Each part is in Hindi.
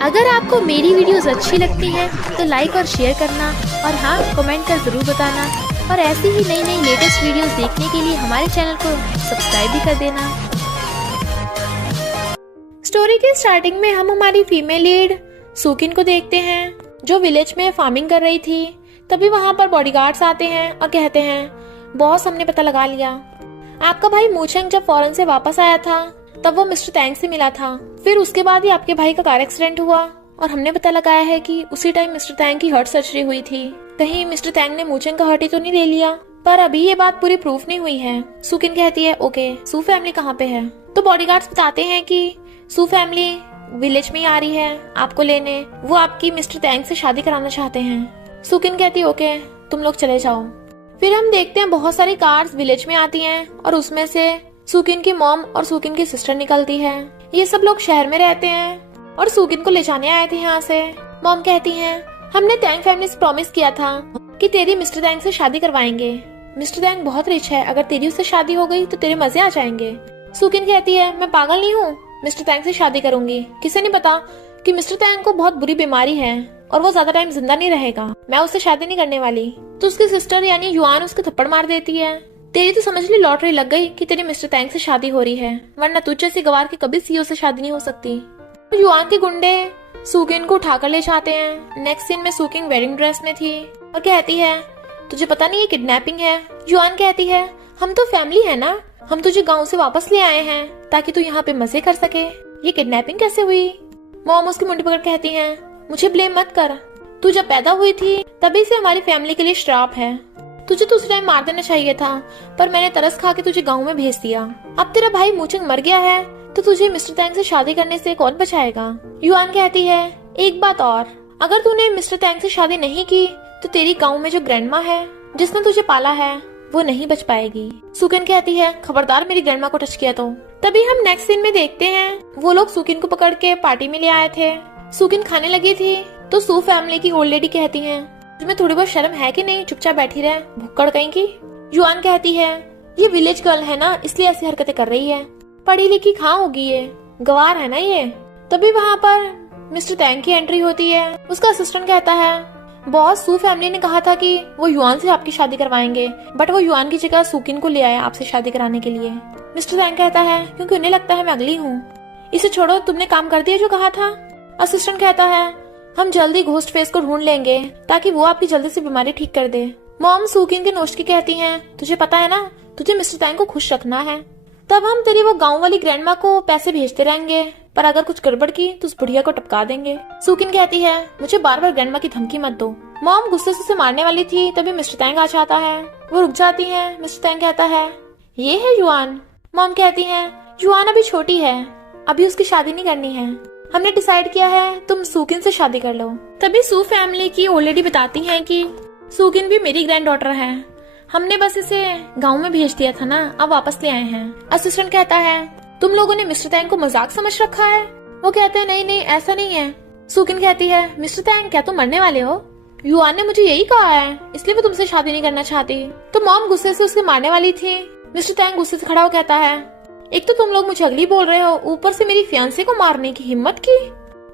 अगर आपको मेरी वीडियोस अच्छी लगती है तो लाइक और शेयर करना और हाँ कमेंट कर जरूर बताना और ऐसी ही नई नई लेटेस्ट वीडियोस देखने के लिए हमारे चैनल को सब्सक्राइब भी कर देना। स्टोरी के स्टार्टिंग में हम हमारी फीमेल लीड सुकिन को देखते हैं जो विलेज में फार्मिंग कर रही थी। तभी वहाँ पर बॉडीगार्ड्स आते हैं और कहते हैं बॉस हमने पता लगा लिया, आपका भाई मूचेंग जब फॉरेन से वापस आया था तब वो मिस्टर टैंग से मिला था। फिर उसके बाद ही आपके भाई का कार एक्सीडेंट हुआ और हमने पता लगाया है कि उसी टाइम मिस्टर टैंग की हार्ट सर्जरी हुई थी। कहीं मिस्टर टैंग ने मूचेंग का हार्ट ही तो नहीं ले लिया, पर अभी ये बात पूरी प्रूफ नहीं हुई है। सुकिन कहती है ओके सू फैमिली कहाँ पे है? तो बॉडीगार्ड्स बताते हैं कि सू फैमिली विलेज में ही आ रही है आपको लेने, वो आपकी मिस्टर टैंग से शादी कराना चाहते हैं। सुकिन कहती है ओके तुम लोग चले जाओ। फिर हम देखते हैं बहुत सारी कार्स विलेज में आती हैं और उसमें से सुकिन की मॉम और सुकिन की सिस्टर निकलती है। ये सब लोग शहर में रहते हैं और सुकिन को ले जाने आए थे यहाँ से। मॉम कहती हैं हमने टैंग फैमिली से प्रॉमिस किया था कि तेरी मिस्टर टैंग से शादी करवाएंगे। मिस्टर टैंग बहुत रिच है, अगर तेरी उससे शादी हो गई तो तेरे मजे आ जाएंगे। सुकिन कहती है मैं पागल नहीं हूँ, मिस्टर टैंग से शादी करूंगी। किसे नहीं पता कि मिस्टर टैंग को बहुत बुरी बीमारी है और वो ज्यादा टाइम जिंदा नहीं रहेगा, मैं उससे शादी नहीं करने वाली। तो उसकी सिस्टर यानी युआन उसके थप्पड़ मार देती है, तेरी तो समझ ली लॉटरी लग गई कि तेरी मिस्टर टैंग से शादी हो रही है, वरना तुझ जैसी गवार के कभी सीईओ से शादी नहीं हो सकती। तो युआन के गुंडे सुकिन को उठाकर ले जाते हैं। नेक्स्ट सीन में सुकिन वेडिंग ड्रेस में थी और कहती है तुझे पता नहीं ये किडनैपिंग है? युआन कहती है हम तो फैमिली है ना, हम तुझे गाँव से वापस ले आए हैं ताकि तू यहाँ पे मजे कर सके, ये किडनैपिंग कैसे हुई? मॉम उसकी मुंडी पकड़ कहती है मुझे ब्लेम मत कर, तू जब पैदा हुई थी तभी से हमारी फैमिली के लिए श्राप है, तुझे तो उस टाइम मार देना चाहिए था पर मैंने तरस खा के तुझे गांव में भेज दिया। अब तेरा भाई मूचेंग मर गया है तो तुझे मिस्टर टैंग से शादी करने से कौन बचाएगा? युआन कहती है एक बात और, अगर तूने मिस्टर टैंग से शादी नहीं की तो तेरी गांव में जो ग्रैंडमा है जिसने तुझे पाला है वो नहीं बच पाएगी। सुकिन कहती है खबरदार मेरी ग्रैंडमा को टच किया तो। तभी हम नेक्स्ट सीन में देखते हैं वो लोग सुकिन को पकड़ के पार्टी में ले आए थे। सुकिन खाने लगी थी तो सू फैमिली की ओल्ड लेडी कहती है तुम्हें थोड़ी बहुत शर्म है कि नहीं, चुपचाप बैठी रहे भुक्कड़ कहीं की। युआन कहती है ये विलेज गर्ल है ना इसलिए ऐसी हरकतें कर रही है, पढ़ी लिखी कहाँ होगी ये, गवार है ना ये। तभी वहाँ पर मिस्टर टैंग की एंट्री होती है। उसका असिस्टेंट कहता है बॉस सू फैमिली ने कहा था कि वो युआन से आपकी शादी करवाएंगे, बट वो युआन की जगह सुकिन को ले आए आपसे शादी कराने के लिए। मिस्टर टैंग कहता है क्योंकि उन्हें लगता है मैं अगली हूँ, इसे छोड़ो तुमने काम कर दिया जो कहा था। असिस्टेंट कहता है हम जल्दी घोस्ट फेस को ढूंढ लेंगे ताकि वो आपकी जल्दी से बीमारी ठीक कर दे। मॉम सुकिन के नोच की कहती हैं तुझे पता है ना तुझे मिस्टर टैंग को खुश रखना है, तब हम तेरी वो गांव वाली ग्रैंडमा को पैसे भेजते रहेंगे, पर अगर कुछ गड़बड़ की तो उस बुढ़िया को टपका देंगे। सुकिन कहती है मुझे बार बार ग्रैंडमा की धमकी मत दो। मॉम गुस्से से उसे मारने वाली थी तभी मिस्टर टैंग आ जाता है, वो रुक जाती है। मिस्टर टैंग कहता है ये है युआन। मॉम कहती है युआन अभी छोटी है, अभी उसकी शादी नहीं करनी है, हमने डिसाइड किया है तुम सुकिन से शादी कर लो। तभी सू फैमिली की ओल्ड लेडी बताती हैं कि सुकिन भी मेरी ग्रैंड डॉटर है, हमने बस इसे गांव में भेज दिया था ना, अब वापस ले आए हैं। असिस्टेंट कहता है तुम लोगों ने मिस्टर टैंग को मजाक समझ रखा है। वो कहते हैं नहीं नहीं ऐसा नहीं है। सुकिन कहती है मिस्टर टैंग क्या तुम मरने वाले हो? युआन ने मुझे यही कहा है इसलिए वो तुमसे शादी नहीं करना चाहती। तो मॉम गुस्से से उसके मारने वाली थी। मिस्टर टैंग गुस्से से खड़ा हो कहता है एक तो तुम लोग मुझे अगली बोल रहे हो, ऊपर से मेरी फियांसे को मारने की हिम्मत की।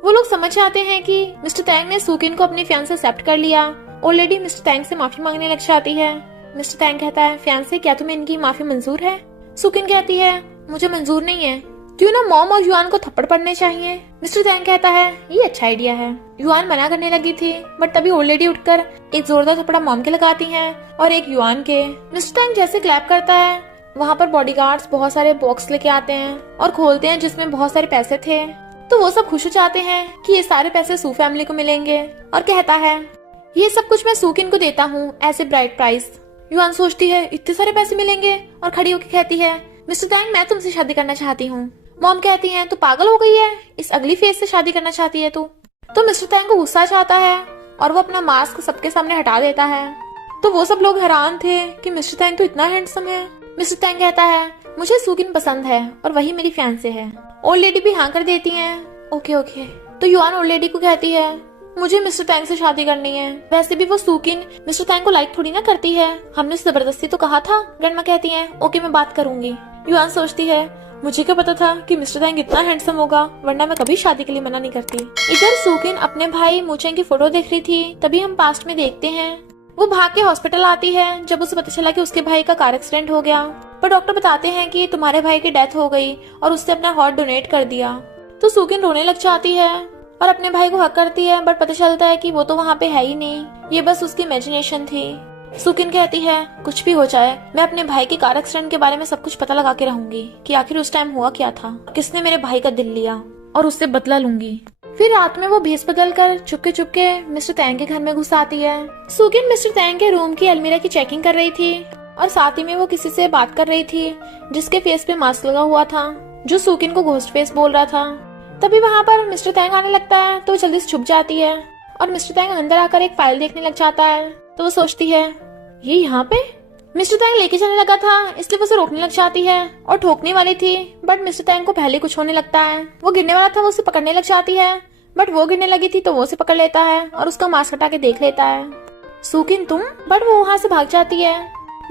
वो लोग समझ जाते हैं कि मिस्टर टैंग ने सुकिन को अपनी फियांसे एक्सेप्ट कर लिया। ऑलरेडी मिस्टर टैंग से माफी मांगने लग जाती है। मिस्टर टैंग कहता है फियांसे क्या तुम्हें इनकी माफी मंजूर है? सुकिन कहती है मुझे मंजूर नहीं है, क्यों ना मॉम और युआन को थप्पड़ पड़ने चाहिए। मिस्टर टैंग कहता है ये अच्छा आइडिया है। युआन मना करने लगी थी बट तभी ओल्ड लेडी उठकर एक जोरदार थप्पड़ा मॉम के लगाती है और एक युआन के। मिस्टर टैंग जैसे क्लैप करता है वहाँ पर बॉडीगार्ड्स बहुत सारे बॉक्स लेके आते हैं और खोलते हैं जिसमें बहुत सारे पैसे थे। तो वो सब खुश हो जाते हैं कि ये सारे पैसे सू फैमिली को मिलेंगे और कहता है ये सब कुछ मैं सुकिन को देता हूँ as a bride price. Yuan सोचती है इतने सारे पैसे मिलेंगे और खड़ी होकर कहती है मिस्टर टैंग मैं तुमसे शादी करना चाहती हूँ। मॉम कहती है तू पागल हो गई है, इस अगली फेज से शादी करना चाहती है तू? तो मिस्टर टैंग को गुस्सा आता है और वो अपना मास्क सबके सामने हटा देता है। तो वो सब लोग हैरान थे कि मिस्टर टैंग तो इतना हैंडसम है। मिस्टर टैंग कहता है मुझे सुकिन पसंद है और वही मेरी फियांसे है। ओल्ड लेडी भी हाँ कर देती है ओके ओके। तो युआन ओल्ड लेडी को कहती है मुझे मिस्टर टैंग से शादी करनी है। वैसे भी वो सुकिन मिस्टर टैंग को लाइक थोड़ी ना करती है, हमने जबरदस्ती तो कहा था। ग्रैंडमा कहती है ओके मैं बात करूंगी। युआन सोचती है मुझे क्या पता था कि मिस्टर तैंग इतना हैंडसम होगा, वरना मैं कभी शादी के लिए मना नहीं करती। इधर सूकिन अपने भाई मूचेंग की फोटो देख रही थी। तभी हम पास्ट में देखते हैं वो भाग के हॉस्पिटल आती है जब उसे पता चला कि उसके भाई का कार एक्सीडेंट हो गया। पर डॉक्टर बताते हैं कि तुम्हारे भाई की डेथ हो गई और उसने अपना हार्ट डोनेट कर दिया। तो सूकिन रोने लग जाती है और अपने भाई को हक करती है, बट पता चलता है कि वो तो वहाँ पे है ही नहीं, ये बस उसकी इमेजिनेशन थी। सूकिन कहती है कुछ भी हो जाए, मैं अपने भाई के कार एक्सीडेंट के बारे में सब कुछ पता लगा के रहूंगी कि आखिर उस टाइम हुआ क्या था, किसने मेरे भाई का दिल लिया, और उससे बदला लूंगी। फिर रात में वो भेस बदल कर चुपके चुपके मिस्टर तैंग के घर में घुस आती है। सूकिन मिस्टर तैंग के रूम की अलमीरा की चेकिंग कर रही थी और साथ ही में वो किसी से बात कर रही थी जिसके फेस पे मास्क लगा हुआ था, जो सूकिन को घोस्ट फेस बोल रहा था। तभी वहाँ पर मिस्टर तैंग आने लगता है तो वो जल्दी से छुप जाती है और मिस्टर तैंग अंदर आकर एक फाइल देखने लग जाता है। तो वो सोचती है ये यहाँ पे मिस्टर तैंग लेके जाने लगा था, इसलिए वो उसे रोकने लग जाती है और ठोकने वाली थी, बट मिस्टर तैंग को पहले कुछ होने लगता है। वो गिरने वाला था, वो उसे पकड़ने लग जाती है, बट वो गिरने लगी थी तो वो उसे पकड़ लेता है और उसका मास्क हटा के देख लेता है। सूकिन तुम, बट वो वहाँ से भाग जाती है।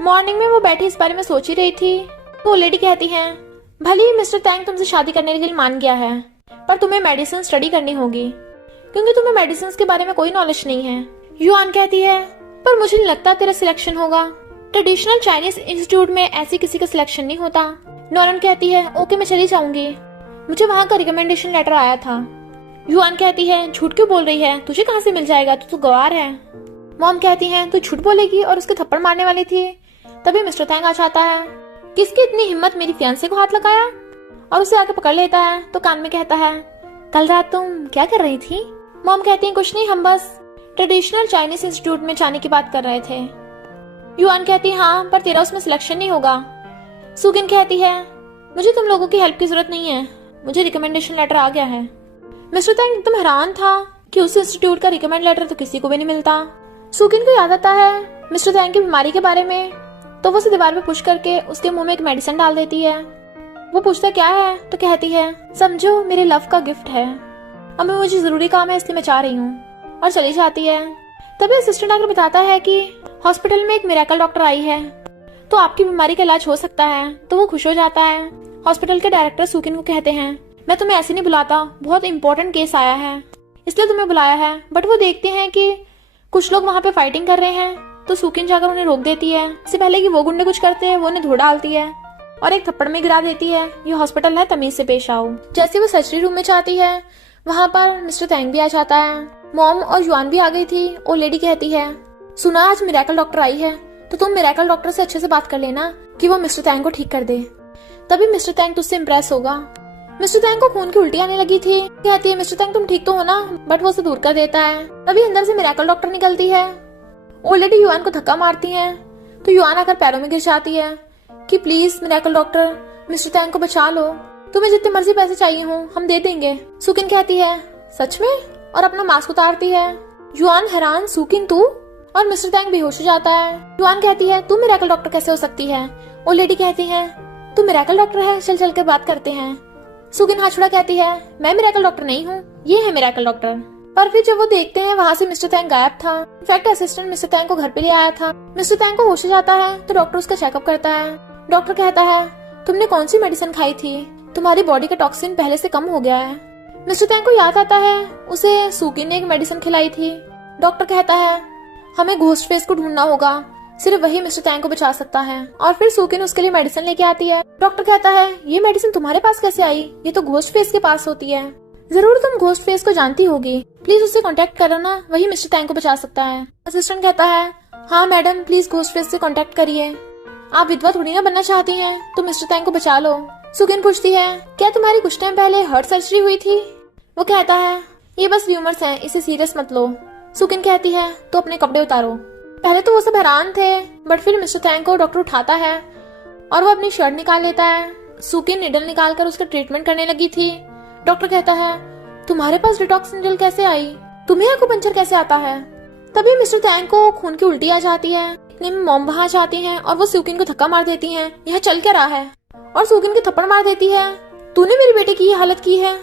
मॉर्निंग में वो बैठी इस बारे में सोच ही रही थी तो वो लेडी कहती है भले ही मिस्टर तैंग तुमसे शादी करने के लिए मान गया है, पर तुम्हें मेडिसिन स्टडी करनी होगी क्योंकि तुम्हें मेडिसिन के बारे में कोई नॉलेज नहीं है। युआन कहती है पर मुझे नहीं लगता तेरा सिलेक्शन होगा, ट्रेडिशनल चाइनीज इंस्टीट्यूट में ऐसी किसी का सिलेक्शन नहीं होता। नॉरन कहती है ओके मैं चली जाऊंगी, मुझे वहाँ का रिकमेंडेशन लेटर आया था। युआन कहती है झूठ क्यों बोल रही है, तुझे कहाँ से मिल जाएगा, तू तो गवार है। मॉम कहती है तू झूठ बोलेगी और उसके थप्पड़ मारने वाली थी। तभी मिस्टर तैंग आ जाता है, किसकी इतनी हिम्मत मेरी फियांसे को हाथ लगाया, और उसे आके पकड़ लेता है तो कान में कहता है कल रात तुम क्या कर रही थी। मॉम कहती है कुछ नहीं, हम बस ट्रेडिशनल चाइनीज इंस्टीट्यूट में जाने की बात कर रहे थे। युआन कहती है हाँ पर तेरा उसमें सिलेक्शन नहीं होगा। सूकिन कहती है मुझे तुम लोगों की हेल्प की जरूरत नहीं है, मुझे रिकमेंडेशन लेटर आ गया है। मिस्टर तैंग एकदम हैरान था कि उस इंस्टीट्यूट का रिकमेंड लेटर तो किसी को भी नहीं मिलता। सूकिन को याद आता है मिस्टर तैंग की बीमारी के बारे में, तो वो उसे दीवार पे पुश करके उसके मुंह में एक मेडिसिन डाल देती है। वो पूछता क्या है तो कहती है समझो मेरे लव का गिफ्ट है, अब मुझे जरूरी काम है इसलिए मैं चाह रही हूँ, और चली जाती है। तभी असिस्टेंट डॉक्टर बताता है कि हॉस्पिटल में एक मिरेकल डॉक्टर आई है तो आपकी बीमारी का इलाज हो सकता है। तो वो खुश हो जाता है। हॉस्पिटल के डायरेक्टर सूकिन को कहते हैं मैं तुम्हें ऐसे नहीं बुलाता, बहुत इंपॉर्टेंट केस आया है इसलिए तुम्हें बुलाया है। बट वो देखते हैं कि कुछ लोग वहाँ पे फाइटिंग कर रहे हैं तो सूकिन जाकर उन्हें रोक देती है। इससे पहले कि वो गुंडे कुछ करते हैं वो उन्हें धो डालती है और एक थप्पड़ में गिरा देती है, ये हॉस्पिटल है तमीज से पेश आओ। जैसे वो सर्जरी रूम में जाती है वहाँ पर मिस्टर तैंग भी आ जाता है। मॉम और युआन भी आ गई थी। वो लेडी कहती है सुना आज मिरेकल डॉक्टर आई है तो तुम मिरेकल डॉक्टर से अच्छे से बात कर लेना कि वो मिस्टर तैंग को ठीक कर दे, तभी मिस्टर तैंग तुझसे इम्प्रेस होगा। मिस्टर तैंग को खून की उल्टी आने लगी थी। कहती है मिस्टर तैंग तुम ठीक तो हो ना, बट वो उसे दूर कर देता है। तभी अंदर से मिरेकल डॉक्टर निकलती है। वो लेडी युआन को धक्का मारती है तो युआन आकर पैरों में गिर जाती है कि प्लीज मिरेकल डॉक्टर मिस्टर तैंग को बचा लो, तुम्हें जितने मर्जी पैसे चाहिए हो हम दे देंगे। सूकिन कहती है सच में, और अपना मास्क उतारती है। युआन हैरान सूकिन तू, और मिस्टर तैंग बेहोश हो जाता है। युआन कहती है तू मिरेकल डॉक्टर कैसे हो सकती है। वो लेडी कहती है तू मिरेकल डॉक्टर है, चल चल के बात करते हैं। सूकिन हाथ छुड़ा कहती है मैं मिरेकल डॉक्टर नहीं हूँ, ये है मिरेकल डॉक्टर। पर फिर जब वो देखते हैं वहाँ से मिस्टर तैंग गायब था। इनफैक्ट असिस्टेंट मिस्टर तैंग को घर पे ले आया था। मिस्टर तैंग को होश हो जाता है तो डॉक्टर उसका चेकअप करता है। डॉक्टर कहता है तुमने कौन सी मेडिसिन खाई थी, तुम्हारी बॉडी का टॉक्सिन पहले से कम हो गया है। मिस्टर तैंग को याद आता है उसे सूकिन ने एक मेडिसिन खिलाई थी। डॉक्टर कहता है हमें घोस्ट फेस को ढूंढना होगा, सिर्फ वही मिस्टर तैंग को बचा सकता है। और फिर सूकिन उसके लिए मेडिसिन लेके आती है। डॉक्टर कहता है ये मेडिसिन तुम्हारे पास कैसे आई, ये तो घोस्ट फेस के पास होती है, जरूर तुम घोस्ट फेस को जानती होगी, प्लीज उससे कांटेक्ट करो ना, वही मिस्टर तैंग को बचा सकता है। असिस्टेंट कहता है हाँ मैडम प्लीज घोस्ट फेस से कांटेक्ट करिए, आप विधवा थोड़ी ना बनना चाहती हैं, तो मिस्टर तैंग को बचा लो। सूकिन पूछती है क्या तुम्हारी कुछ टाइम पहले हार्ट सर्जरी हुई थी। वो कहता है ये बस र्यूमर्स हैं, इसे सीरियस मत लो। सूकिन कहती है तो अपने कपड़े उतारो। पहले तो वो सब हैरान थे, बट फिर मिस्टर तैंग को डॉक्टर उठाता है और वो अपनी शर्ट निकाल लेता है। सूकिन निडल निकालकर उसका ट्रीटमेंट करने लगी थी। डॉक्टर कहता है तुम्हारे पास डिटॉक्स निडल कैसे आई, तुम्हें एक्यूपंक्चर कैसे आता है। तभी मिस्टर तैंग को खून की उल्टी आ जाती है। इतने में मॉम वहां जाती हैं और वो सूकिन को धक्का मार देती हैं, यह चल क्या रहा है, और सूकिन के थप्पड़ मार देती है, तूने मेरे बेटे की ये हालत की है।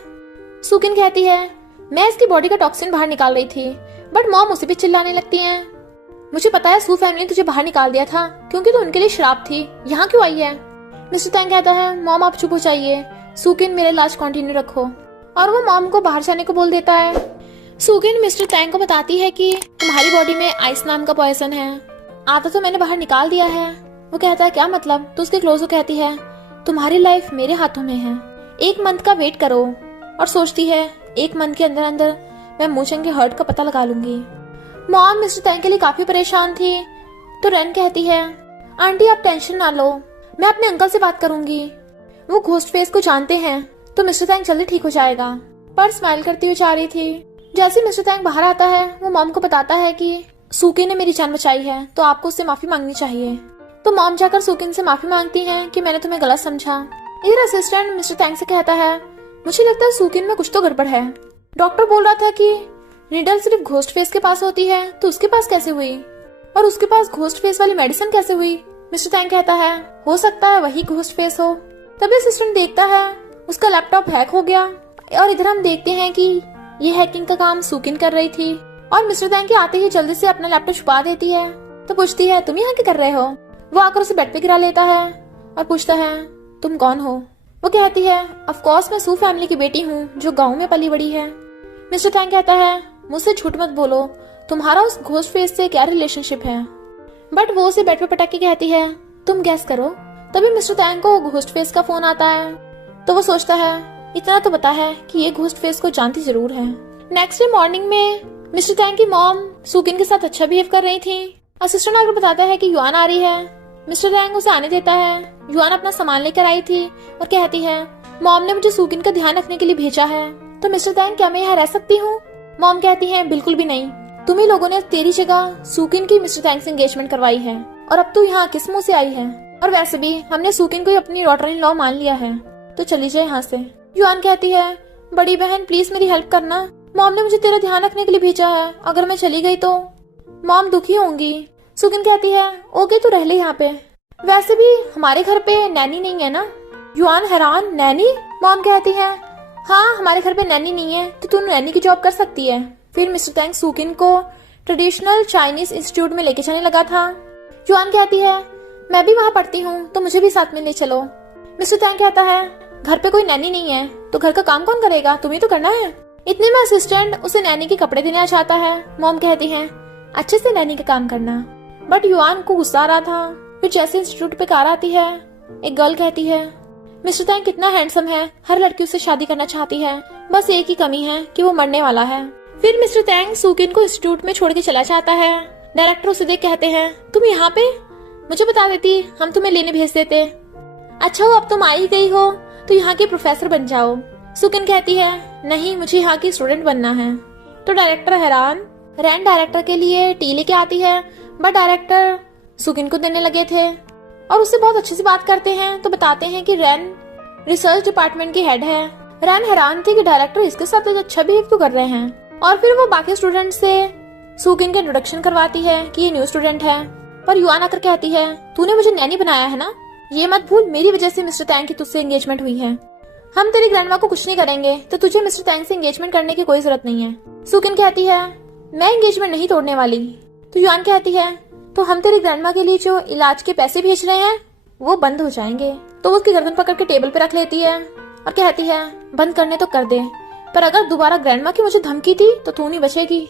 सूकिन कहती है मैं इसकी बॉडी का टॉक्सिन बाहर निकाल रही थी, बट मॉम उसे भी चिल्लाने लगती हैं। मुझे पता है सू फैमिली ने तुझे बाहर निकाल दिया था क्योंकि तो उनके लिए शराब थी, यहाँ क्यों आई है। मिस्टर तैंग कहता है मॉम आप चुप हो जाइए, सुकिन मेरा इलाज कंटिन्यू रखो, और वो मॉम को बाहर जाने को बोल देता है। सुकिन मिस्टर तैंग को बताती है कि तुम्हारी बॉडी में आइस नाम का पॉइजन है, आधा तो मैंने बाहर निकाल दिया है। वो कहता है क्या मतलब? तो उसके क्लोज वो कहती है तुम्हारी लाइफ मेरे हाथों में है, 1 मंथ का वेट करो। और सोचती है 1 मंथ के अंदर अंदर मैं मूचन के हर्ट का पता लगा लूंगी। मॉम मिस्टर तैंग के लिए काफी परेशान थी, तो रेन कहती है आंटी आप टेंशन ना लो, मैं अपने अंकल से बात करूंगी, वो घोस्ट फेस को जानते हैं, तो मिस्टर तैंग जल्दी ठीक हो जाएगा। पर स्माइल करती हुई जा रही थी। जैसे मिस्टर तैंग बाहर आता है, वो मॉम को बताता है कि सुकिन ने मेरी जान बचाई है, तो आपको उससे माफी मांगनी चाहिए। तो मॉम जाकर सुकिन से माफी मांगती हैं कि मैंने तुम्हें गलत समझा। इधर असिस्टेंट मिस्टर तैंग से कहता है मुझे लगता है सुकिन में कुछ तो गड़बड़ है, डॉक्टर बोल रहा था कि नीडल सिर्फ घोस्ट फेस के पास होती है, तो उसके पास कैसे हुई, और उसके पास घोस्ट फेस वाली मेडिसिन कैसे हुई? मिस्टर तैंग कहता है हो सकता है वही घोस्ट फेस हो। तभी असिस्टेंट देखता है उसका लैपटॉप हैक हो गया, और इधर हम देखते हैं कि ये हैकिंग का काम सुकिन कर रही थी, और मिस्टर तैंग के आते ही जल्दी से अपना लैपटॉप छुपा देती है। तो पूछती है तुम यहाँ क्या कर रहे हो? वो आकर उसे बेड पे गिरा लेता है और पूछता है तुम कौन हो? वो कहती है ऑफ कोर्स मैं सू फैमिली की बेटी हूँ जो गाँव में पली बड़ी है। मिस्टर तैंग कहता है मुझसे झूठ मत बोलो, तुम्हारा उस घोस्ट फेस से क्या रिलेशनशिप है? बट वो उसे बेड पे पटक के कहती है तुम गैस करो। तभी मिस्टर तैंग को घोस्ट फेस का फोन आता है, तो वो सोचता है इतना तो पता है कि ये घोस्ट फेस को जानती जरूर है। नेक्स्ट डे मॉर्निंग में मिस्टर तैंग की मॉम सुकिन के साथ अच्छा बिहेव कर रही थी। असिस्टेंट आकर बताता है कि युआन आ रही है। मिस्टर तैंग उसे आने देता है। युआन अपना सामान लेकर आई थी और कहती है मॉम ने मुझे सुकिन का ध्यान रखने के लिए भेजा है, तो मिस्टर तैंग क्या मैं यहाँ रह सकती हूँ? मॉम कहती है बिल्कुल भी नहीं, तुम ही लोगों ने तेरी जगह सुकिन की मिस्टर तैंग से एंगेजमेंट करवाई है, और अब तू यहाँ किस मुंह से आई है? और वैसे भी हमने सुकिन को अपनी डॉटर इन लॉ मान लिया है, तो चली जाए यहाँ से। युआन कहती है बड़ी बहन प्लीज मेरी हेल्प करना, मॉम ने मुझे तेरा ध्यान रखने के लिए भेजा है, अगर मैं चली गई तो मॉम दुखी होंगी। सुकिन कहती है ओके तू रह ले यहाँ पे, वैसे भी हमारे घर पे नैनी नहीं है ना। युआन हैरान नैनी? मॉम कहती है हाँ हमारे घर पे नैनी नहीं है, तो तू नैनी की जॉब कर सकती है। फिर मिस्टर तैंग सुकिन को ट्रेडिशनल चाइनीज इंस्टीट्यूट में लेके जाने लगा था। युआन कहती है मैं भी वहाँ पढ़ती हूँ, तो मुझे भी साथ में ले चलो। मिस्टर तैंग कहता है घर पे कोई नैनी नहीं है, तो घर का काम कौन करेगा, तुम्हें तो करना है। इतने में असिस्टेंट उसे नैनी के कपड़े देने आ जाता है। मॉम कहती है अच्छे से नैनी का काम करना, बट युआन को गुस्सा आ रहा था। फिर जैसे इंस्टीट्यूट पे कार आती है, एक गर्ल कहती है मिस्टर तैंग कितना हैंडसम है, हर लड़की उससे शादी करना चाहती है, बस एक ही कमी है कि वो मरने वाला है। फिर मिस्टर तैंग सुकिन को इंस्टीट्यूट में छोड़ के चला जाता है। डायरेक्टर उसे देख कहते हैं तुम यहाँ पे, मुझे बता देती हम तुम्हें लेने भेज देते। अच्छा हो अब तुम आ ही गई हो, तो यहाँ के प्रोफेसर बन जाओ। सुकिन कहती है नहीं मुझे यहाँ की स्टूडेंट बनना है। तो डायरेक्टर हैरान। रैन डायरेक्टर के लिए टी लेके आती है, बट डायरेक्टर सुकिन को देने लगे थे और उससे बहुत अच्छे से बात करते हैं। तो बताते हैं कि रैन रिसर्च डिपार्टमेंट की हेड है। रैन हैरान थी कि डायरेक्टर इसके साथ अच्छा बिहेव तो कर रहे हैं, और फिर वो बाकी स्टूडेंट से सुकिन का इंट्रोडक्शन करवाती है कि ये न्यू स्टूडेंट है। पर युआन आकर कहती है तूने मुझे नैनी बनाया है ना, ये मत भूल मेरी वजह से मिस्टर तैंग की तुझसे एंगेजमेंट हुई है, हम तेरी ग्रैंडमा को कुछ नहीं करेंगे, तो तुझे मिस्टर तैंग से एंगेजमेंट करने की कोई जरूरत नहीं है। सुकिन कहती है मैं एंगेजमेंट नहीं तोड़ने वाली। तो युआन कहती है तो हम तेरी ग्रैंडमा के लिए जो इलाज के पैसे भेज रहे हैं वो बंद हो जाएंगे। तो वो उसकी गर्दन पकड़ के टेबल पे रख लेती है और कहती है बंद करने तो कर दे, पर अगर दोबारा ग्रैंडमा की मुझे धमकी दी तो तू नहीं बचेगी,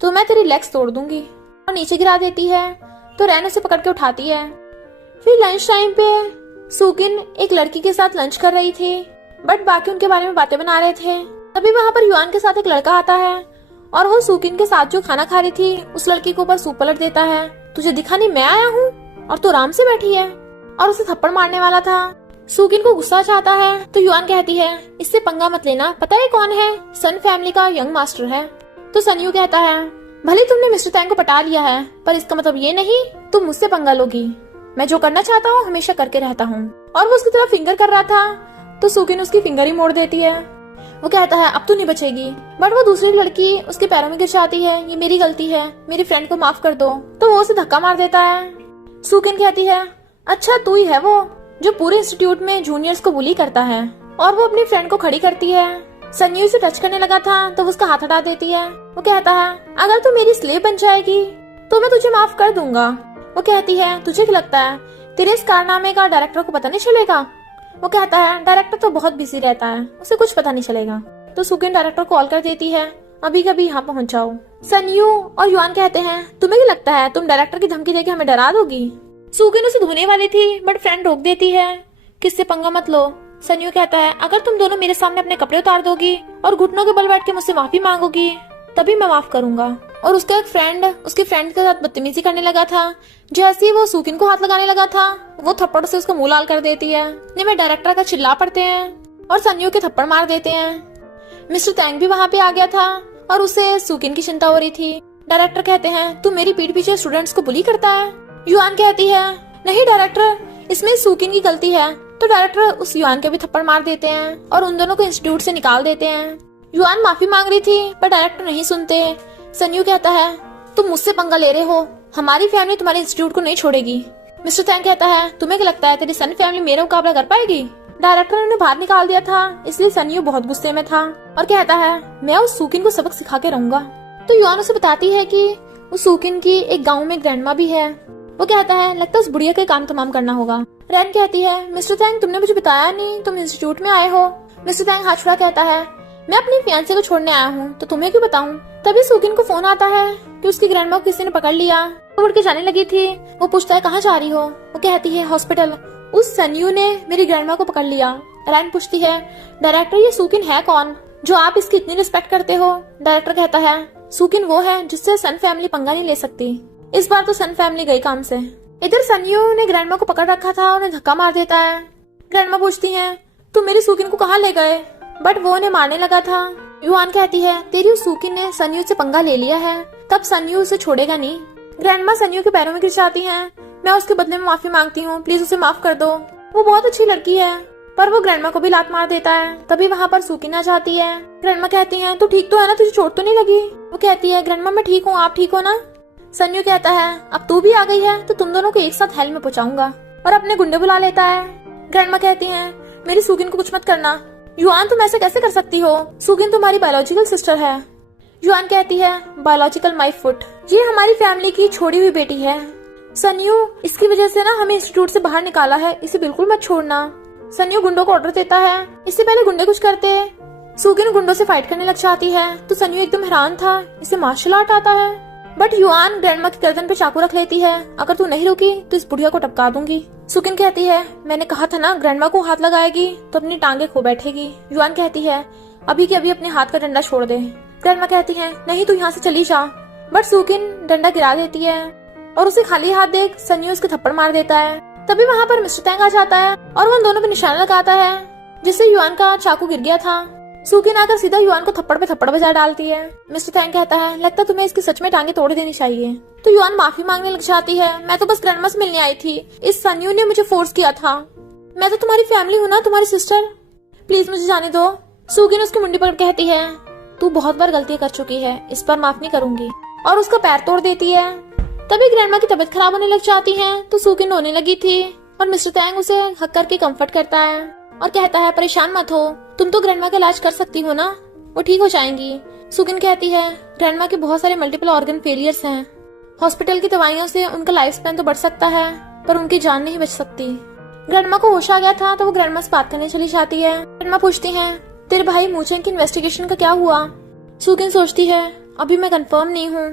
तो मैं तेरी लेग्स तोड़ दूंगी। और नीचे गिरा देती है। तो रैन उसे पकड़ के उठाती है। फिर लंच टाइम पे सुकिन एक लड़की के साथ लंच कर रही थी, बट बाकी उनके बारे में बातें बना रहे थे। तभी वहाँ पर युआन के साथ एक लड़का आता है और वो सुकिन के साथ जो खाना खा रही थी उस लड़की के ऊपर सूप पलट देता है। तुझे दिखा नहीं मैं आया हूँ और तू आराम से बैठी है, और उसे थप्पड़ मारने वाला था। सुकिन को गुस्सा चाहता है, तो युआन कहती है इससे पंगा मत लेना, पता है कौन है, सन फैमिली का यंग मास्टर है। तो सनयू कहता है भले तुमने मिस्टर तैंग को पटा लिया है, पर इसका मतलब ये नहीं तुम मुझसे पंगा लोगी, मैं जो करना चाहता हूँ हमेशा करके रहता हूँ। और वो उसकी तरफ फिंगर कर रहा था, तो सुकिन उसकी फिंगर ही मोड़ देती है। वो कहता है अब तू नहीं बचेगी, बट वो दूसरी लड़की उसके पैरों में गिर जाती है, ये मेरी गलती है, मेरी फ्रेंड को माफ कर दो। तो वो उसे धक्का मार देता है। सुकिन कहती है अच्छा तू ही है वो जो पूरे इंस्टीट्यूट में जूनियर्स को बुली करता है, और वो अपनी फ्रेंड को खड़ी करती है। सन्यू से टच करने लगा था तो उसका हाथ हटा देती है। वो कहता है अगर तू मेरी स्लेव बन जाएगी तो मैं तुझे माफ कर दूंगा। वो कहती है तुझे क्या लगता है तेरे इस कारनामे का डायरेक्टर को पता नहीं चलेगा? वो कहता है डायरेक्टर तो बहुत बिजी रहता है, उसे कुछ पता नहीं चलेगा। तो सुकिन डायरेक्टर को कॉल कर देती है, अभी कभी यहाँ पहुंच जाओ। सन्यू और युआन कहते हैं तुम्हें क्या लगता है तुम डायरेक्टर की धमकी देके हमें डरा दोगी? सुकिन उसे धोने वाली थी बट फ्रेंड रोक देती है, किससे पंगा मत लो। सन्यू कहता है अगर तुम दोनों मेरे सामने अपने कपड़े उतार दोगी और घुटनों के बल बैठ के मुझसे माफी मांगोगी तभी मैं माफ करूंगा। और उसका एक फ्रेंड उसकी फ्रेंड के साथ बदतमीजी करने लगा था। जैसे ही वो सुकिन को हाथ लगाने लगा था वो थप्पड़ से उसका मुंह लाल कर देती है। में डायरेक्टर का चिल्ला पड़ते हैं और सन्यू के थप्पड़ मार देते हैं। मिस्टर तैंग भी वहाँ पे आ गया था और उसे सुकिन की चिंता हो रही थी। डायरेक्टर कहते हैं तू मेरी पीठ पीछे स्टूडेंट्स को बुली करता है? युआन कहती है नहीं डायरेक्टर, इसमें सुकिन की गलती है। तो डायरेक्टर उस युआन के भी थप्पड़ मार देते हैं और उन दोनों को इंस्टीट्यूट से निकाल देते हैं। युआन माफी मांग रही थी पर डायरेक्टर नहीं सुनते। सन्यू कहता है तुम मुझसे पंगा ले रहे हो, हमारी फैमिली तुम्हारे इंस्टीट्यूट को नहीं छोड़ेगी। मिस्टर तैंग कहता है तुम्हें क्या लगता है तेरी सन फैमिली मेरा मुकाबला कर पाएगी? डायरेक्टर ने उन्हें बाहर निकाल दिया था इसलिए सन्यू बहुत गुस्से में था और कहता है मैं उस सुकिन को सबक सिखा के रहूंगा। तो युआन उसे बताती है कि उस सुकिन की एक गाँव में ग्रैंडमा भी है। वो कहता है लगता है उस बुढ़िया के काम तमाम करना होगा। रैन कहती है मिस्टर तैंग तुमने मुझे बताया नहीं तुम इंस्टीट्यूट में आए हो। मिस्टर तैंग हाथ छुड़ा कहता है मैं अपनी फियांसे को छोड़ने आया हूँ तो तुम्हें क्यों बताऊं। तभी सुकिन को फोन आता है कि उसकी ग्रैंडमा को किसी ने पकड़ लिया, वो उड़ के जाने लगी थी। वो पूछता है कहाँ जा रही हो? वो कहती है हॉस्पिटल, उस सन्यू ने मेरी ग्रैंडमा को पकड़ लिया। रैन पूछती है डायरेक्टर ये सुकिन है कौन जो आप इसकी इतनी रिस्पेक्ट करते हो? डायरेक्टर कहता है सुकिन वो है जिससे सन फैमिली पंगा नहीं ले सकती। इस बार तो सन फैमिली गई काम से। इधर सन्यू ने ग्रैंडमा को पकड़ रखा था, उन्हें धक्का मार देता है। ग्रैंडमा पूछती है तुम मेरी सुकिन को कहाँ ले गए? बट वो उन्हें मारने लगा था। युआन कहती है तेरी उस सुकिन ने सन्यू से पंगा ले लिया है, तब सन्यू उसे छोड़ेगा नहीं। ग्रैंडमा सन्यू के पैरों में गिर जाती हैं। मैं उसके बदले में माफी मांगती हूँ, प्लीज उसे माफ कर दो, वो बहुत अच्छी लड़की है। पर वो ग्रैंडमा को भी लात मार देता है। तभी वहाँ पर सुकिन आ जाती है। ग्रैंडमा कहती है तू ठीक तो है ना, तुझे चोट तो नहीं लगी? वो कहती है ग्रैंडमा मैं ठीक हूँ, आप ठीक हो ना? सन्यू कहता है अब तू भी आ गई है तो तुम दोनों को एक साथ हेल में पहुंचाऊंगा और अपने गुंडे बुला लेता है। ग्रैंडमा कहती है मेरी सुकिन को कुछ मत करना। युआन तुम ऐसे कैसे कर सकती हो? सुकिन तुम्हारी बायोलॉजिकल सिस्टर है। युआन कहती है बायोलॉजिकल माई फुट, ये हमारी फैमिली की छोड़ी हुई बेटी है। सन्यू इसकी वजह से ना हमें इंस्टीट्यूट से बाहर निकाला है, इसे बिल्कुल मत छोड़ना। सन्यू गुंडों को ऑर्डर देता है। इससे पहले गुंडे कुछ करते सुकिन गुंडों से फाइट करने लग जाती है तो सन्यू एकदम हैरान था, इसे मार्शल आर्ट आता है। बट युआन ग्रैंडमा की गर्दन पे चाकू रख लेती है, अगर तू नहीं रुकी तो इस बुढ़िया को टपका दूंगी। सुकिन कहती है मैंने कहा था ना ग्रैंडमा को हाथ लगाएगी तो अपनी टांगे खो बैठेगी। युआन कहती है अभी के अभी अपने हाथ का डंडा छोड़ दे। ग्रैंडमा कहती है नहीं तू यहाँ से चली जा। बट सुकिन डंडा गिरा देती है और उसे खाली हाथ देख सन्यू उसके थप्पड़ मार देता है। तभी वहाँ पर मिस्टर तैंग आ जाता है और वो उन दोनों पे निशाना लगाता है जिससे युआन का चाकू गिर गया था। सुकिन आकर सीधा युआन को थप्पड़ पे थप्पड़ बजा डालती है। मिस्टर तैंग कहता है लगता तुम्हें इसकी सच में टांगे तोड़ देनी चाहिए। तो युआन माफी मांगने लग जाती है, मैं तो बस ग्रैंडमा से मिलने आई थी, इस सन्यू ने मुझे फोर्स किया था, मैं तो तुम्हारी फैमिली हूँ ना, तुम्हारी सिस्टर, प्लीज मुझे जाने दो। सुकिन उसकी मुंडी पकड़ कहती है तू बहुत बार गलती कर चुकी है, इस बार माफ नहीं करूंगी, और उसका पैर तोड़ देती है। तभी ग्रैंडमा की तबीयत खराब होने लग जाती है तो सुकिन रोने लगी थी और मिस्टर तैंग उसे हक करके कंफर्ट करता है और कहता है परेशान मत हो, तुम तो ग्रैंडमा का इलाज कर सकती हो ना, वो ठीक हो जाएंगी। सुकिन कहती है ग्रैंडमा के बहुत सारे मल्टीपल ऑर्गन फेलियर्स हैं, हॉस्पिटल की दवाइयों से उनका लाइफ स्पैन तो बढ़ सकता है पर उनकी जान नहीं बच सकती। ग्रैंडमा को होश आ गया था तो वो ग्रैंडमा से बात करने चली जाती है। ग्रैंडमा पूछती है तेरे भाई मूचेंग की इन्वेस्टिगेशन का क्या हुआ? सुकिन सोचती है अभी मैं कंफर्म नहीं हूँ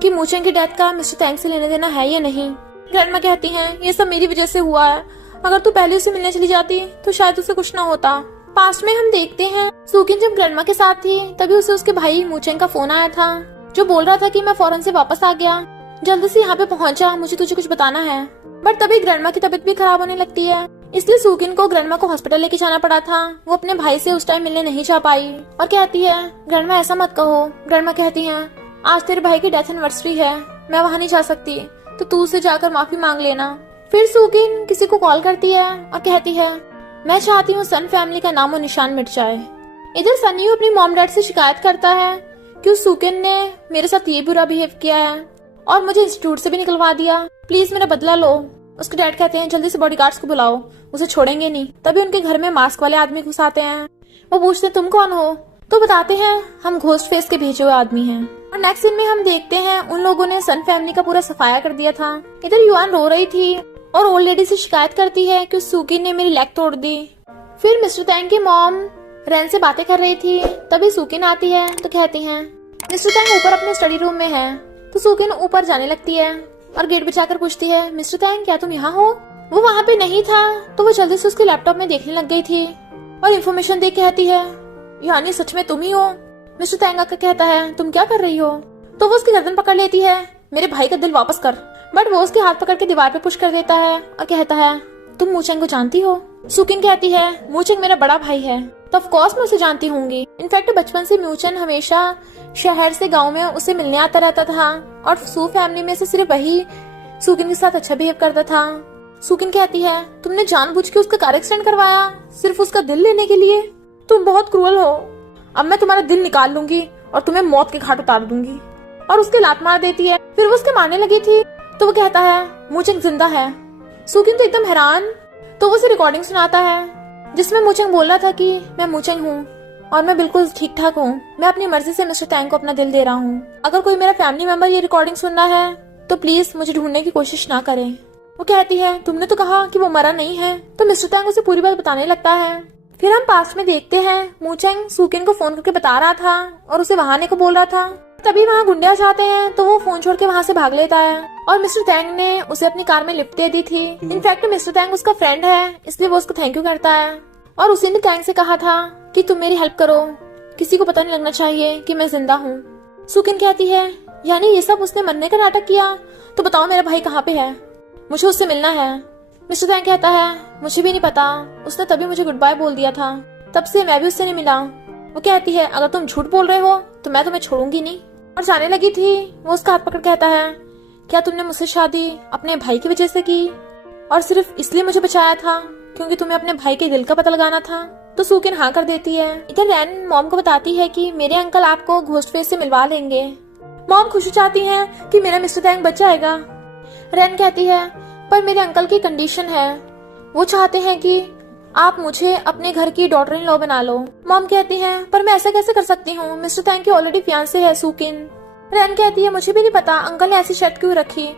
कि मूचेंग की डेथ का मिस्टर तैंग से लेने देना है या नहीं। ग्रैंडमा कहती है ये सब मेरी वजह से हुआ है, अगर तू पहले उसे मिलने चली जाती तो शायद उसे कुछ ना होता। पास्ट में हम देखते हैं सुकिन जब ग्रैंडमा के साथ थी तभी उसे उसके भाई मूचेंग का फोन आया था जो बोल रहा था कि मैं फौरन से वापस आ गया, जल्दी से यहाँ पे पहुंचा, मुझे तुझे कुछ बताना है। बट तभी ग्रैंडमा की तबीयत भी खराब होने लगती है, इसलिए सुकिन को ग्रैंडमा को हॉस्पिटल लेके जाना पड़ा था। वो अपने भाई से उस टाइम मिलने नहीं जा पाई और कहती है ग्रैंडमा ऐसा मत कहो। ग्रैंडमा कहती है आज तेरे भाई की डेथ एनिवर्सरी है, मैं वहाँ नहीं जा सकती, तो तू उसे जाकर माफी मांग लेना। फिर सुकिन किसी को कॉल करती है और कहती है मैं चाहती हूँ सन फैमिली का नामो निशान मिट जाए। इधर सन्यू अपनी मॉम डैड से शिकायत करता है कि उस सुकिन ने मेरे साथ ये बुरा बिहेव किया है और मुझे इंस्टीट्यूट से भी निकलवा दिया, प्लीज मेरा बदला लो। उसके डैड कहते हैं जल्दी से बॉडीगार्ड्स को बुलाओ, उसे छोड़ेंगे नहीं। तभी उनके घर में मास्क वाले आदमी घुस आते हैं। वो पूछते हैं तुम कौन हो? तो बताते हैं हम घोस्ट फेस के भेजे हुए आदमी हैं। और नेक्स्ट सीन में हम देखते हैं उन लोगों ने सन फैमिली का पूरा सफाया कर दिया था। इधर युआन रो रही थी और ओल्ड लेडी से शिकायत करती है कि सुकिन ने मेरी लेग तोड़ दी। फिर मिस्टर तैंग की मॉम रैन से बातें कर रही थी, तभी सुकिन आती है तो कहती है मिस्टर तैंग ऊपर अपने स्टडी रूम में है। तो सुकिन ऊपर जाने लगती है और गेट बजाकर पूछती है मिस्टर तैंग क्या तुम यहाँ हो? वो वहाँ पे नहीं था तो वो जल्दी से उसके लैपटॉप में देखने लग गई थी और इन्फॉर्मेशन देख कहती है यानी सच में तुम ही हो? मिस्टर तैंग आकर कहता है तुम क्या कर रही हो? तो वो उसकी गर्दन पकड़ लेती है, मेरे भाई का दिल वापस कर। बट वो उसके हाथ पकड़ के दीवार पे पुश कर देता है और कहता है तुम मूचेंग को जानती हो? सुकिन कहती है मूचेंग मेरा बड़ा भाई है, तो ऑफ कोर्स मैं उसे जानती होंगी। इनफैक्ट बचपन से मूचेंग हमेशा शहर से गांव में उसे मिलने आता रहता था और सू फैमिली में से सिर्फ वही सुकिन के साथ अच्छा बिहेव करता था। सुकिन कहती है तुमने जानबूझ के उसका कार एक्सीडेंट करवाया सिर्फ उसका दिल लेने के लिए? तुम बहुत क्रूअल हो। अब मैं तुम्हारा दिल निकाल लूंगी और तुम्हें मौत के घाट उतार दूंगी। और उसके लात मार देती है। फिर वो उसके मारने लगी थी तो वो कहता है मूचेंग जिंदा है। सुकिन तो एकदम हैरान, तो वो उसे रिकॉर्डिंग सुनाता है जिसमें मूचेंग बोल रहा था कि मैं मूचेंग हूँ और मैं बिल्कुल ठीक ठाक हूँ, मैं अपनी मर्जी से मिस्टर तैंग को अपना दिल दे रहा हूँ। अगर कोई मेरा फैमिली मेंबर ये रिकॉर्डिंग सुन रहा है तो प्लीज मुझे ढूंढने की कोशिश ना करें। वो कहती है तुमने तो कहा कि वो मरा नहीं है। तो मिस्टर तैंग उसे पूरी बात बताने लगता है। फिर हम पास्ट में देखते हैं मूचेंग सुकिन को फोन करके बता रहा था और उसे वहां आने को बोल रहा था। तभी वहाँ गुंडे आ जाते हैं तो वो फोन छोड़ के वहाँ से भाग लेता है और मिस्टर तैंग ने उसे अपनी कार में लिफ्ट दे दी थी। इनफैक्ट मिस्टर तैंग उसका फ्रेंड है इसलिए वो उसको थैंक यू करता है और उसी ने तैंग से कहा था कि तुम मेरी हेल्प करो, किसी को पता नहीं लगना चाहिए कि मैं जिंदा हूँ। सुकिन कहती है यानी ये सब उसने मरने का नाटक किया? तो बताओ मेरा भाई कहाँ पे है, मुझे उससे मिलना है। मिस्टर तैंग कहता है मुझे भी नहीं पता, उसने तभी मुझे गुड बाय बोल दिया था, तब से मैं भी उससे नहीं मिला। वो कहती है अगर तुम झूठ बोल रहे हो तो मैं तुम्हें छोड़ूंगी नहीं। और जाने लगी थी। वो उसका हाथ पकड़ कहता है क्या तुमने मुझसे शादी अपने भाई की वजह से की और सिर्फ इसलिए मुझे बचाया था क्योंकि तुम्हें अपने भाई के दिल का पता लगाना था? तो सुकिन हाँ कर देती है। इधर रैन मॉम को बताती है कि मेरे अंकल आपको घोस्ट फेस से मिलवा लेंगे। मॉम खुशी चाहती है कि मेरा मिस्टर तैंग बच जाएगा। रैन कहती है पर मेरे अंकल की कंडीशन है, वो चाहते हैं कि आप मुझे अपने घर की डॉटर इन लॉ बना लो। मॉम कहती है पर मैं ऐसा कैसे कर सकती हूँ, मिस्टर तैंग की ऑलरेडी फियांसे है सुकिन। रैन कहती है मुझे भी नहीं पता अंकल ने ऐसी शर्त क्यों रखी,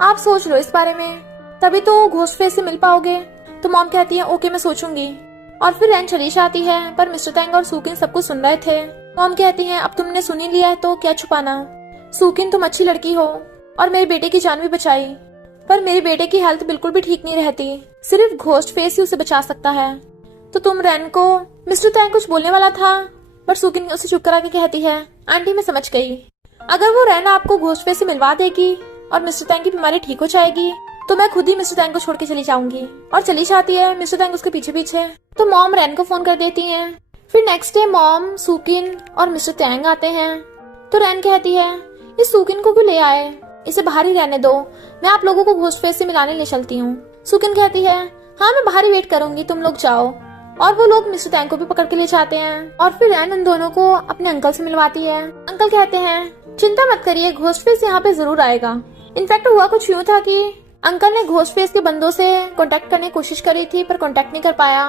आप सोच लो इस बारे में, तभी तो घोस्ट फेस से मिल पाओगे। तो मॉम कहती है ओके मैं सोचूंगी। और फिर रैन चली जाती है पर मिस्टर तैंग और सुकिन सब कुछ सुन रहे थे। मॉम कहती है अब तुमने सुन ही लिया है तो क्या छुपाना। सुकिन तुम अच्छी लड़की हो और मेरे बेटे की जान भी बचाई, पर मेरे बेटे की हेल्थ बिल्कुल भी ठीक नहीं रहती, सिर्फ घोस्ट फेस ही उसे बचा सकता है। तो तुम रैन को, मिस्टर तैंग कुछ बोलने वाला था पर सुकिन उसे चुप करा के कहती है आंटी मैं समझ गई, अगर वो रैन आपको घोस्ट फेस से मिलवा देगी और मिस्टर तैंग की बीमारी ठीक हो जाएगी तो मैं खुद ही मिस्टर तैंग को छोड़ के चली जाऊंगी। और चली जाती है मिस्टर तैंग उसके पीछे पीछे। तो मॉम रैन को फोन कर देती है। फिर नेक्स्ट डे मॉम, सुकिन और मिस्टर तैंग आते हैं। तो रैन कहती है इस सुकिन को क्यों ले आए, इसे बाहर ही रहने दो, मैं आप लोगों को घोस्ट फेस से मिलाने ले चलती हूँ। सुकिन कहती है हाँ मैं बाहर ही वेट करूंगी, तुम लोग जाओ। और वो लोग मिस्टर तैंग को भी पकड़ के ले जाते हैं और फिर रैन उन दोनों को अपने अंकल से मिलवाती है। अंकल कहते हैं चिंता मत करिए घोस्ट फेस यहाँ पे जरूर आएगा। इनफैक्ट हुआ कुछ यूँ था कि अंकल ने घोस्ट फेस के बंदों से कांटेक्ट करने की कोशिश करी थी पर कांटेक्ट नहीं कर पाया।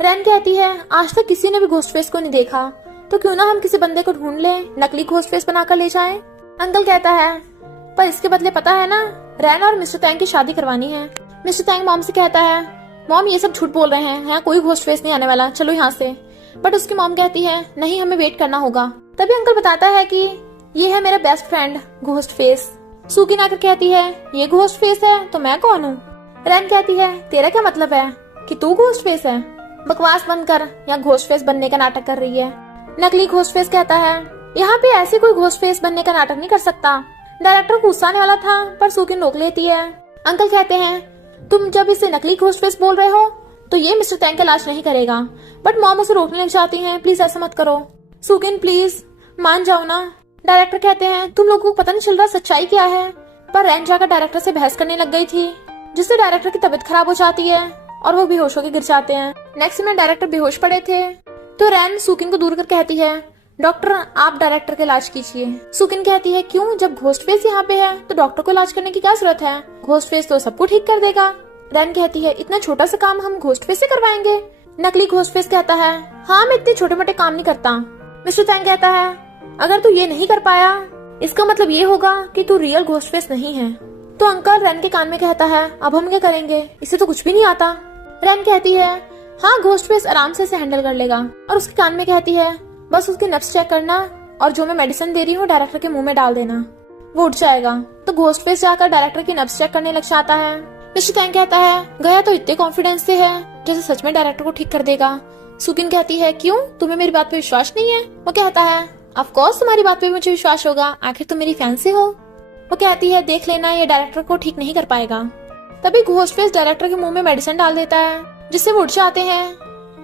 रैन कहती है आज तक किसी ने भी घोस्ट फेस को नहीं देखा, तो क्यों ना हम किसी बंदे को ढूंढ लें, नकली घोस्ट फेस बनाकर ले जाएं। अंकल कहता है पर इसके बदले पता है ना रैन और मिस्टर तैंग की शादी करवानी है। मिस्टर तैंग मॉम से कहता है मॉम ये सब झूठ बोल रहे हैं, यहाँ कोई घोस्ट फेस नहीं आने वाला, चलो यहाँ से। बट उसकी मॉम कहती है नहीं हमें वेट करना होगा। तभी अंकल बताता है कि ये है मेरा बेस्ट फ्रेंड घोस्ट फेस। सुकिन आकर कहती है ये घोस्ट फेस है तो मैं कौन हूँ। रैन कहती है तेरा क्या मतलब है कि तू घोस्ट फेस है, बकवास बंद कर, यहाँ घोस्ट फेस बनने का नाटक कर रही है। नकली घोस्ट फेस कहता है यहाँ पे ऐसे कोई घोस्ट फेस बनने का नाटक नहीं कर सकता। डायरेक्टर गुस्सा आने वाला था पर सुकिन रोक लेती है। अंकल कहते हैं तुम जब इसे नकली घोस्ट फेस बोल रहे हो तो ये मिस्टर तैंग का इलाज नहीं करेगा। बट मॉम उसे रोकने लग जाती हैं, प्लीज ऐसा मत करो, सुकिन प्लीज मान जाओ ना। डायरेक्टर कहते हैं तुम लोगों को पता नहीं चल रहा सच्चाई क्या है। पर रैन जाकर डायरेक्टर से बहस करने लग गई थी जिससे डायरेक्टर की तबीयत खराब हो जाती है और वो बेहोश होकर गिर जाते हैं। नेक्स्ट में डायरेक्टर बेहोश पड़े थे तो रैन सुकिन को दूर कर कहती है डॉक्टर आप डायरेक्टर का इलाज कीजिए। सुकिन कहती है क्यों, जब घोस्ट फेस यहाँ पे है तो डॉक्टर को इलाज करने की क्या जरूरत है, घोस्ट फेस तो सबको ठीक कर देगा। रैन कहती है इतना छोटा सा काम हम घोस्ट फेस से करवाएंगे। नकली घोस्ट फेस कहता है हाँ मैं इतने छोटे मोटे काम नहीं करता। मिस्टर तैंग कहता है अगर तू ये नहीं कर पाया इसका मतलब ये होगा कि तू रियल घोस्ट फेस नहीं है। तो अंकल रैन के कान में कहता है, अब हम क्या करेंगे, इसे तो कुछ भी नहीं आता। रैन कहती है, हाँ घोस्ट फेस आराम से इसे हैंडल कर लेगा। और उसके कान में कहती है, बस उसकी नब्ज चेक करना और जो मैं मेडिसिन दे रही हूँ डायरेक्टर के मुंह में डाल देना, वो उठ जाएगा। तो घोस्ट फेस जाकर डायरेक्टर की नब्ज चेक करने लग जाता है। मिस्टर टैंग कहता है, गया तो इतने कॉन्फिडेंस से है जैसे सच में डायरेक्टर को ठीक कर देगा। सुकिन कहती है, क्यों, तुम्हें मेरी बात पे विश्वास नहीं है? वो कहता है, ऑफ कोर्स तुम्हारी बात पे मुझे विश्वास होगा, आखिर तुम मेरी फैन से हो। वो कहती है, देख लेना ये डायरेक्टर को ठीक नहीं कर पाएगा। तभी घोस्ट फेस डायरेक्टर के मुंह में मेडिसिन डाल देता है जिससे वो उठ जाते हैं।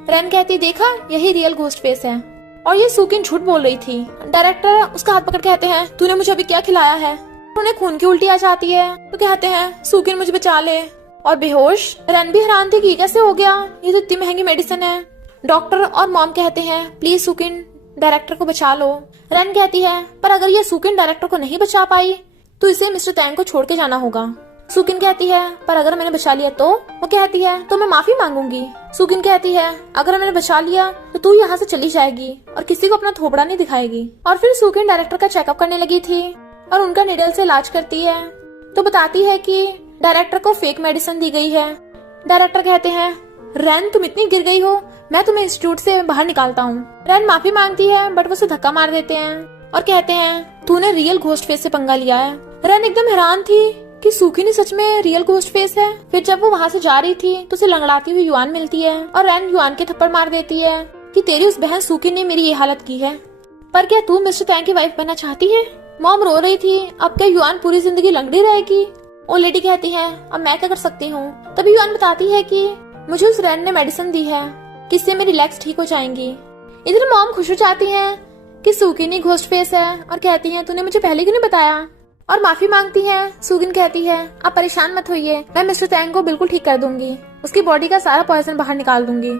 रैन कहती, देखा यही रियल घोस्ट फेस है। और ये सुकिन झूठ बोल रही थी। डायरेक्टर उसका हाथ पकड़ कहते हैं, तूने मुझे अभी क्या खिलाया है? उन्हें खून की उल्टी आ जाती है तो कहते हैं, सुकिन मुझे बचा ले। और बेहोश। रैन भी हैरान थी कि कैसे हो गया, ये तो इतनी महंगी मेडिसिन है। डॉक्टर और मॉम कहते हैं, प्लीज सुकिन डायरेक्टर को बचा लो। रैन कहती है, पर अगर ये सुकिन डायरेक्टर को नहीं बचा पाई तो इसे मिस्टर टैंग को छोड़ के जाना होगा। सुकिन कहती है, पर अगर मैंने बचा लिया तो? वो कहती है, तो मैं माफी मांगूंगी। सुकिन कहती है, अगर मैंने बचा लिया तो तू यहाँ से चली जाएगी और किसी को अपना थोबड़ा नहीं दिखाएगी। और फिर सुकिन डायरेक्टर का चेकअप करने लगी थी और उनका निडल से इलाज करती है तो बताती है कि डायरेक्टर को फेक मेडिसिन दी गई है। डायरेक्टर कहते हैं, रैन तुम इतनी गिर गई हो, मैं तुम्हें इंस्टीट्यूट से बाहर निकालता हूँ। रैन माफी मांगती है बट वो उसे धक्का मार देते हैं और कहते हैं, तूने रियल घोस्ट फेस से पंगा लिया है। रैन एकदम हैरान थी कि सुकिन ही सच में रियल घोस्ट फेस है। फिर जब वो वहाँ से जा रही थी तो उसे लंगड़ाती हुई युआन मिलती है और रैन युआन के थप्पड़ मार देती है कि तेरी उस बहन सुकिन ने मेरी ये हालत की है, पर क्या तू मिस्टर टैंग की वाइफ बनना चाहती है? मॉम रो रही थी, अब क्या युआन पूरी जिंदगी लंगड़ी रहेगी? वो लेडी कहती है, अब मैं क्या कर सकती हूँ? तभी युआन बताती है कि मुझे उस रैन ने मेडिसिन दी है कि इससे मेरी लेग्स ठीक हो जाएंगी। इधर मॉम खुश हो जाती है कि सुकिन ही घोस्ट फेस है और कहती है, तूने मुझे पहले क्यों नहीं बताया? और माफी मांगती है। सुकिन कहती है, आप परेशान मत होइए, मैं मिस्टर टैंग को बिल्कुल ठीक कर दूंगी, उसकी बॉडी का सारा पॉइजन बाहर निकाल दूंगी।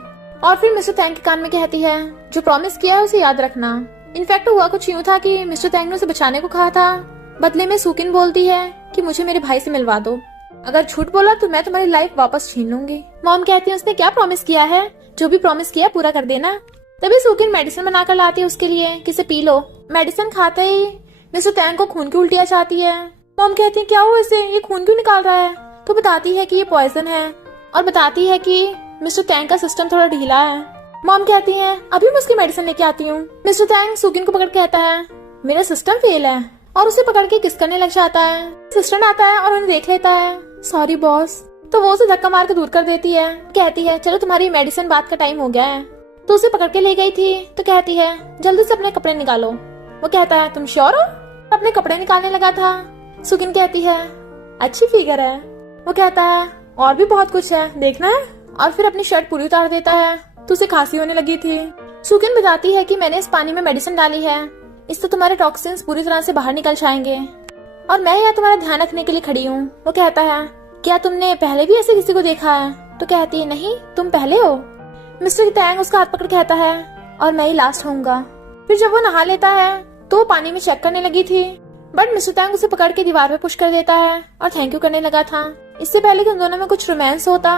और फिर मिस्टर टैंग के कान में कहती है, जो प्रॉमिस किया है उसे याद रखना। इनफैक्ट हुआ कुछ यूँ था कि मिस्टर टैंग ने उसे बचाने को कहा था, बदले में सुकिन बोलती है कि मुझे मेरे भाई से मिलवा दो, अगर झूठ बोला तो मैं तुम्हारी लाइफ वापस छीन लूंगी। मॉम कहती है, उसने क्या प्रॉमिस किया है? जो भी प्रॉमिस किया पूरा कर देना। तभी सुकिन मेडिसिन बनाकर लाती है उसके लिए कि इसे पी लो। मेडिसिन खाते ही मिस्टर टैंग को खून की उल्टी आ जाती है। मॉम कहती है, क्या हुआ इसे, ये खून क्यों निकाल रहा है? तो बताती है कि ये पॉइजन है और बताती है कि मिस्टर टैंग का सिस्टम थोड़ा ढीला है। मॉम कहती है, अभी मैं उसकी मेडिसिन लेके आती हूँ। मिस्टर टैंग सुकिन को पकड़ कहता है, मेरा सिस्टम फेल है, और उसे पकड़ के किस करने लग जाता है। सिस्टम आता है और उन्हें देख लेता है। Sorry boss. तो वो उसे धक्का मार के दूर कर देती है। कहती है, चलो तुम्हारी मेडिसिन बात का टाइम हो गया है। तो उसे पकड़ के ले गई थी तो कहती है, जल्दी से अपने कपड़े निकालो। वो कहता है, तुम श्योर हो? अपने कपड़े निकालने लगा था। सुकिन कहती है, अच्छी फिगर है। वो कहता है, और भी बहुत कुछ है, देखना है। और फिर अपनी शर्ट पूरी उतार देता है तो उसे खांसी होने लगी थी। सुकिन बताती है कि मैंने इस पानी में मेडिसिन डाली है, इससे तुम्हारे टॉक्सिन्स पूरी तरह से बाहर निकल जाएंगे और मैं यहाँ तुम्हारा ध्यान रखने के लिए खड़ी हूँ। वो कहता है, क्या तुमने पहले भी ऐसे किसी को देखा है? तो कहती है, नहीं, तुम पहले हो। मिस्टर टैंग उसका हाथ पकड़ कहता है, और मैं ही लास्ट होऊंगा। फिर जब वो नहा लेता है तो वो पानी में चेक करने लगी थी, बट मिस्टर टैंग उसे पकड़ के दीवार पे पुश कर देता है और थैंक यू करने लगा था। इससे पहले कि उन दोनों में कुछ रोमांस होता,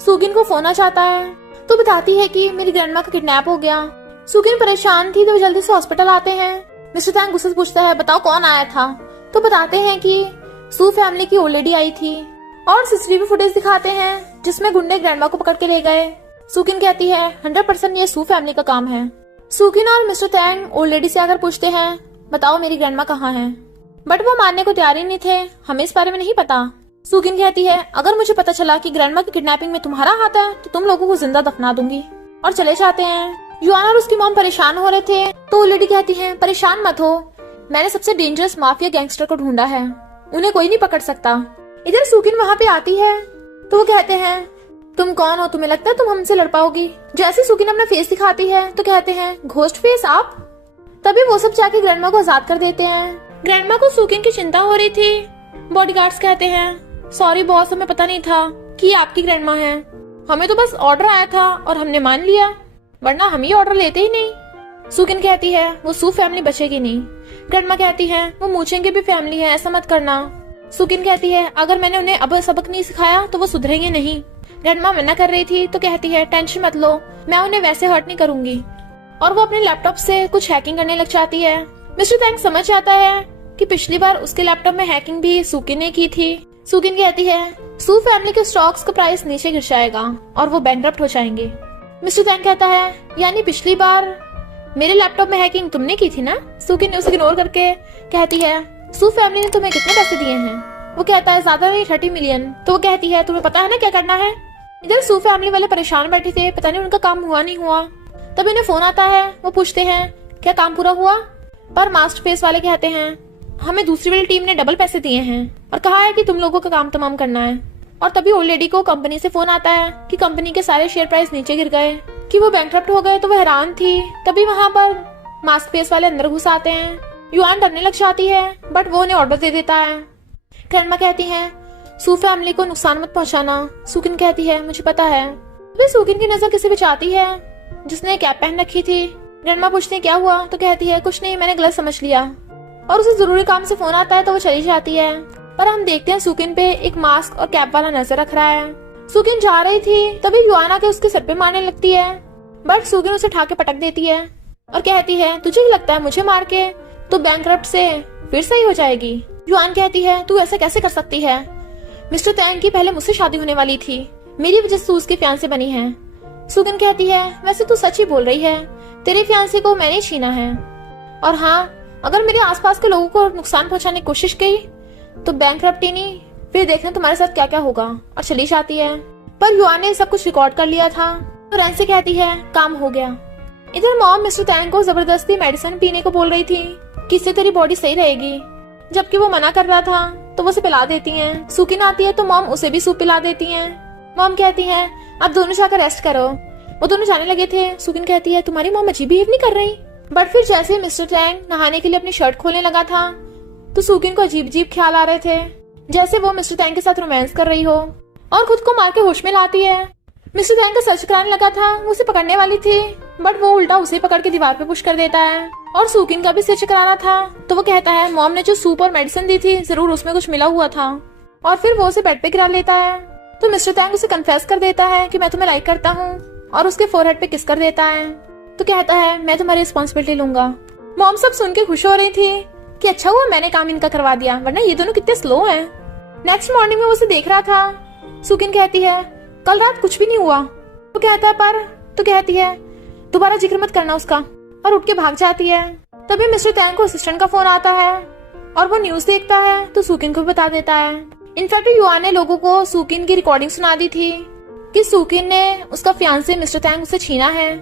सुकिन को फोन आ जाता है तो बताती है कि मेरी ग्रैंडमा का किडनैप हो गया। सुकिन परेशान थी तो वो जल्दी से हॉस्पिटल आते हैं। मिस्टर टैंग गुस्से से पूछता है, बताओ कौन आया था? तो बताते हैं कि सू फैमिली की ओल्ड लेडी आई थी और सीसीटीवी फुटेज दिखाते हैं जिसमें गुंडे ग्रैंडमा को पकड़ के ले गए। सुकिन कहती है, 100% ये सू फैमिली का काम है। सुकिन और मिस्टर टैंग ओल्ड लेडी से आकर पूछते हैं, बताओ मेरी ग्रैंडमा कहाँ है? बट वो मानने को तैयार ही नहीं थे, हमें इस बारे में नहीं पता। सुकिन कहती है, अगर मुझे पता चला कि ग्रैंडमा की किडनैपिंग में तुम्हारा हाथ है तो तुम लोगों को जिंदा दफना दूंगी। और चले जाते हैं। युआन और उसकी मॉम परेशान हो रहे थे तो वो लेडी कहती है, परेशान मत हो, मैंने सबसे डेंजरस माफिया गैंगस्टर को ढूंढा है, उन्हें कोई नहीं पकड़ सकता। इधर सुकिन वहाँ पे आती है तो वो कहते हैं, तुम कौन हो, तुम्हें लगता है तुम हमसे लड़ पाओगी? जैसे सुकिन अपना फेस दिखाती है तो कहते हैं, घोस्ट फेस आप? तभी वो सब जाके ग्रैंडमा को आजाद कर देते हैं। ग्रैंडमा को सुकिन की चिंता हो रही थी। बॉडीगार्ड्स कहते हैं, सॉरी बॉस, हमें पता नहीं था कि ये आपकी ग्रैंडमा है, हमें तो बस ऑर्डर आया था और हमने मान लिया, वरना हम ये ऑर्डर लेते ही नहीं। सुकिन कहती है, वो सू फैमिली बचेगी नहीं। ग्रैंडमा कहती है, वो मूछेंगे भी फैमिली है, ऐसा मत करना। सुकिन कहती है, अगर मैंने उन्हें अब सबक नहीं सिखाया तो वो सुधरेंगे नहीं। ग्रैंडमा मना कर रही थी तो कहती है, टेंशन मत लो, मैं उन्हें वैसे हर्ट नहीं करूंगी। और वो अपने लैपटॉप से कुछ हैकिंग करने लग जाती है। मिस्टर टैंग समझ जाता है कि पिछली बार उसके लैपटॉप में हैकिंग भी सुकिन ने की थी। सुकिन कहती है सू फैमिली के स्टॉक्स का प्राइस नीचे गिर जाएगा और वो बैंकरप्ट हो जाएंगे। मिस्टर तैंग कहता है यानी पिछली बार मेरे लैपटॉप में हैकिंग तुमने की थी ना। सुकिन ने उसे इग्नोर करके कहती है सू फैमिली ने तुम्हें कितने पैसे दिए हैं। वो कहता है ज्यादा नहीं 30 मिलियन। तो वो कहती है तुम्हें पता है ना क्या करना है। इधर सू फैमिली वाले परेशान बैठे थे, पता नहीं उनका काम हुआ नहीं हुआ। तब इन्हें फोन आता है, वो पूछते हैं क्या काम पूरा हुआ। पर मास्टर फेस वाले कहते हैं हमें दूसरी वाली टीम ने डबल पैसे दिए हैं और कहा है कि तुम लोगों का काम तमाम करना है। और तभी ओल्ड लेडी को कंपनी से फोन आता है कि कंपनी के सारे शेयर प्राइस नीचे गिर गए, कि वो बैंकरप्ट हो गए। तो वो हैरान थी। तभी वहां पर मास्क फेस वाले अंदर घुस आते हैं। युआन डरने लग जाती है बट वो उन्हें ऑर्डर दे देता है। ग्रैंडमा कहती है सू फैमिली को नुकसान मत पहुंचाना। सुकिन कहती है मुझे पता है। तभी सुकिन की नजर किसी पे जाती है जिसने कैप पहन रखी थी। ग्रैंडमा पूछती है क्या हुआ। तो कहती है कुछ नहीं, मैंने गलत समझ लिया। और उसे जरूरी काम से फोन आता है तो वो चली जाती है। पर हम देखते हैं सुकिन पे एक मास्क और कैप वाला नजर रख रहा है। सुकिन जा रही थी तभी युआन आके उसके सर पे मारने लगती है बट सुकिन उसे उठा के पटक देती है और कहती है तुझे ही लगता है मुझे मार के तो बैंकरप्ट से फिर सही हो जाएगी। युआन कहती है तू ऐसा कैसे कर सकती है। मिस्टर तैंग की पहले मुझसे शादी होने वाली थी, मेरी वजह से उसकी फियांसे बनी है। सुकिन कहती है वैसे तू सच ही बोल रही है, तेरे फियांसे को मैंने छीना है। और हाँ, अगर मेरे आसपास के लोगों को नुकसान पहुंचाने की कोशिश की तो बैंकरप्टी नहीं, फिर देखना तुम्हारे साथ क्या क्या होगा। और चली जाती है। पर युआन ने सब कुछ रिकॉर्ड कर लिया था। तो रैन से कहती है काम हो गया। इधर मॉम मिस्टर तैंग को जबरदस्ती मेडिसिन पीने को बोल रही थी कि इससे तेरी बॉडी सही रहेगी, जबकि वो मना कर रहा था। तो वो उसे पिला देती हैं। सुकिन आती है तो मॉम उसे भी सूप पिला देती हैं। मॉम कहती है अब दोनों जाकर रेस्ट करो। वो दोनों जाने लगे थे। सुकिन कहती है तुम्हारी मॉम अजीब बिहेव नहीं कर रही। बट फिर जैसे मिस्टर टैंग नहाने के लिए अपनी शर्ट खोलने लगा था तो सुकिन को अजीब अजीब ख्याल आ रहे थे, जैसे वो मिस्टर टैंग के साथ रोमांस कर रही हो और खुद को मार के होश में लाती है। मिस्टर टैंग का सर चकराने लगा था, वो उसे पकड़ने वाली थी बट वो उल्टा उसे पकड़ के दीवार पे पुश कर देता है। और सुकिन का भी सिर चकराना था तो वो कहता है मॉम ने जो सूप और मेडिसिन दी थी जरूर उसमें कुछ मिला हुआ था। और फिर वो उसे बेड पे गिरा लेता है। तो मिस्टर टैंग उसे कन्फेस कर देता है कि मैं तुम्हें लाइक करता हूँ और उसके फोरहेड पे किस कर देता है। तो कहता है मैं तुम्हारी रिस्पॉन्सिबिलिटी लूंगा। मॉम सब सुन के खुश हो रही थी कि अच्छा हुआ मैंने काम इनका करवा दिया, वरना ये दोनों कितने स्लो हैं। नेक्स्ट मॉर्निंग में वो उसे देख रहा था। सुकिन कहती है कल रात कुछ भी नहीं हुआ। तो कहता है पर। तो कहती है दोबारा जिक्र मत करना उसका, और उठ के भाग जाती है। तभी मिस्टर टैंग को असिस्टेंट का फोन आता है और वो न्यूज देखता है तो सुकिन को बता देता है। इनफैक्ट युआन ने लोगों को सुकिन की रिकॉर्डिंग सुना दी थी कि सुकिन ने उसका फियांसे मिस्टर टैंग उसे छीना है।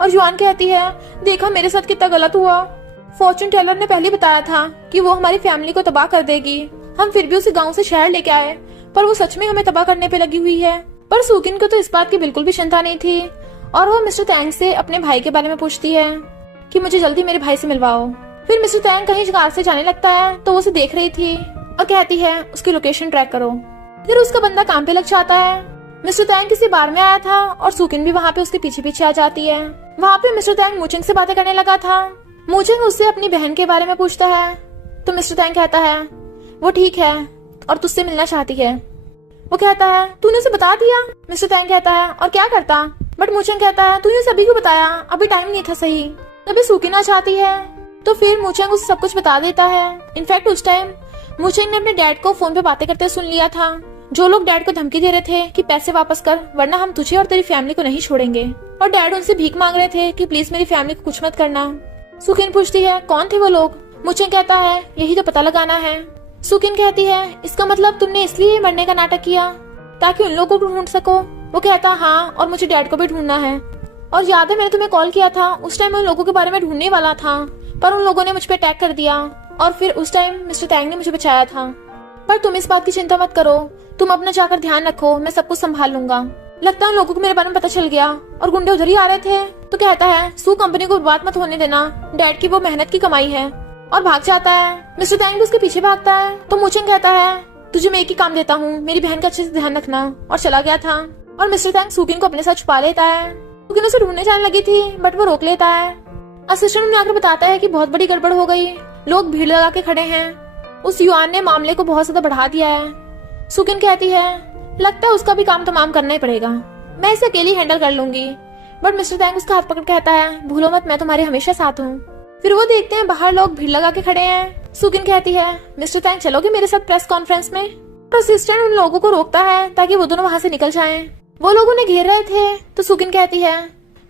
और युआन कहती है देखा मेरे साथ कितना गलत हुआ। फॉर्चून टेलर ने पहले बताया था कि वो हमारी फैमिली को तबाह कर देगी, हम फिर भी उसे गांव से शहर लेके आए, पर वो सच में हमें तबाह करने पे लगी हुई है। पर सुकिन को तो इस बात की बिल्कुल भी चिंता नहीं थी और वो मिस्टर टैंग से अपने भाई के बारे में पूछती है कि मुझे जल्दी मेरे भाई से मिलवाओ। फिर मिस्टर टैंग कहीं कार से जाने लगता है तो वो उसे देख रही थी और कहती है उसकी लोकेशन ट्रैक करो। फिर उसका बंदा काम पे लग जाता है। मिस्टर टैंग किसी बार में आया था और सुकिन भी वहाँ पे उसके पीछे पीछे आ जाती है। वहाँ पे मिस्टर टैंग मूचिंग से बातें करने लगा था। मूचिंग उससे अपनी बहन के बारे में पूछता है तो मिस्टर टैंग कहता है वो ठीक है और तुझसे मिलना चाहती है। वो कहता है तूने उसे बता दिया। मिस्टर टैंग कहता है और क्या करता। बट मूचिंग कहता है तूने सभी को बताया, अभी टाइम नहीं था सही। तभी सुकिन आ जाती है तो फिर मूचिंग उसे सब कुछ बता देता है। इनफैक्ट उस टाइम मूचिंग ने अपने डैड को फोन पे बातें करते सुन लिया था, जो लोग डैड को धमकी दे रहे थे कि पैसे वापस कर वरना हम तुझे और तेरी फैमिली को नहीं छोड़ेंगे। और डैड उनसे भीख मांग रहे थे कि प्लीज मेरी फैमिली को कुछ मत करना। सुकिन पूछती है कौन थे वो लोग। मूचिंग कहता है यही तो पता लगाना है। सुकिन कहती है इसका मतलब तुमने इसलिए मरने का नाटक किया ताकि उन लोगों को ढूंढ सको। वो कहता है हाँ, और मुझे डैड को भी ढूंढना है। और याद है मैंने तुम्हें कॉल किया था, उस टाइम उन लोगों के बारे में ढूंढने वाला था पर उन लोगों ने मुझ पे अटैक कर दिया और फिर उस टाइम मिस्टर टैंग ने मुझे बचाया था। पर तुम इस बात की चिंता मत करो, तुम अपना जाकर ध्यान रखो, मैं सब कुछ संभाल लूंगा। लगता है उन लोगों को मेरे बारे में पता चल गया और गुंडे उधर ही आ रहे थे। तो कहता है सू कंपनी को बर्बाद मत होने देना, डैड की वो मेहनत की कमाई है। और भाग जाता है। मिस्टर टैंग उसके पीछे भागता है तो मूचिंग कहता है तुझे मैं एक ही काम देता हूँ, मेरी बहन का अच्छे से ध्यान रखना। और चला गया था। और मिस्टर टैंग सुकिन को अपने साथ छुपा लेता है। सुकिन उसे ढूंढने जाने लगी थी बट वो रोक लेता है। असिस्टेंट उन्हें आकर बताता है कि बहुत बड़ी गड़बड़ हो गई, लोग भीड़ लगा के खड़े हैं। उस युआन ने मामले को बहुत ज्यादा बढ़ा दिया है। सुकिन कहती है लगता है उसका भी काम तमाम करना ही पड़ेगा, मैं इसे अकेली हैंडल कर लूंगी। बट मिस्टर टैंग उसका हाथ पकड़ कहता है भूलो मत मैं तुम्हारे हमेशा साथ हूँ। फिर वो देखते हैं बाहर लोग भीड़ लगा के खड़े हैं। सुकिन कहती है मिस्टर तैंग चलोगे मेरे साथ प्रेस कॉन्फ्रेंस में। तो असिस्टेंट उन लोगों को रोकता है ताकि वो दोनों वहां से निकल जाएं। वो लोग उन्हें घेर रहे थे तो सुकिन कहती है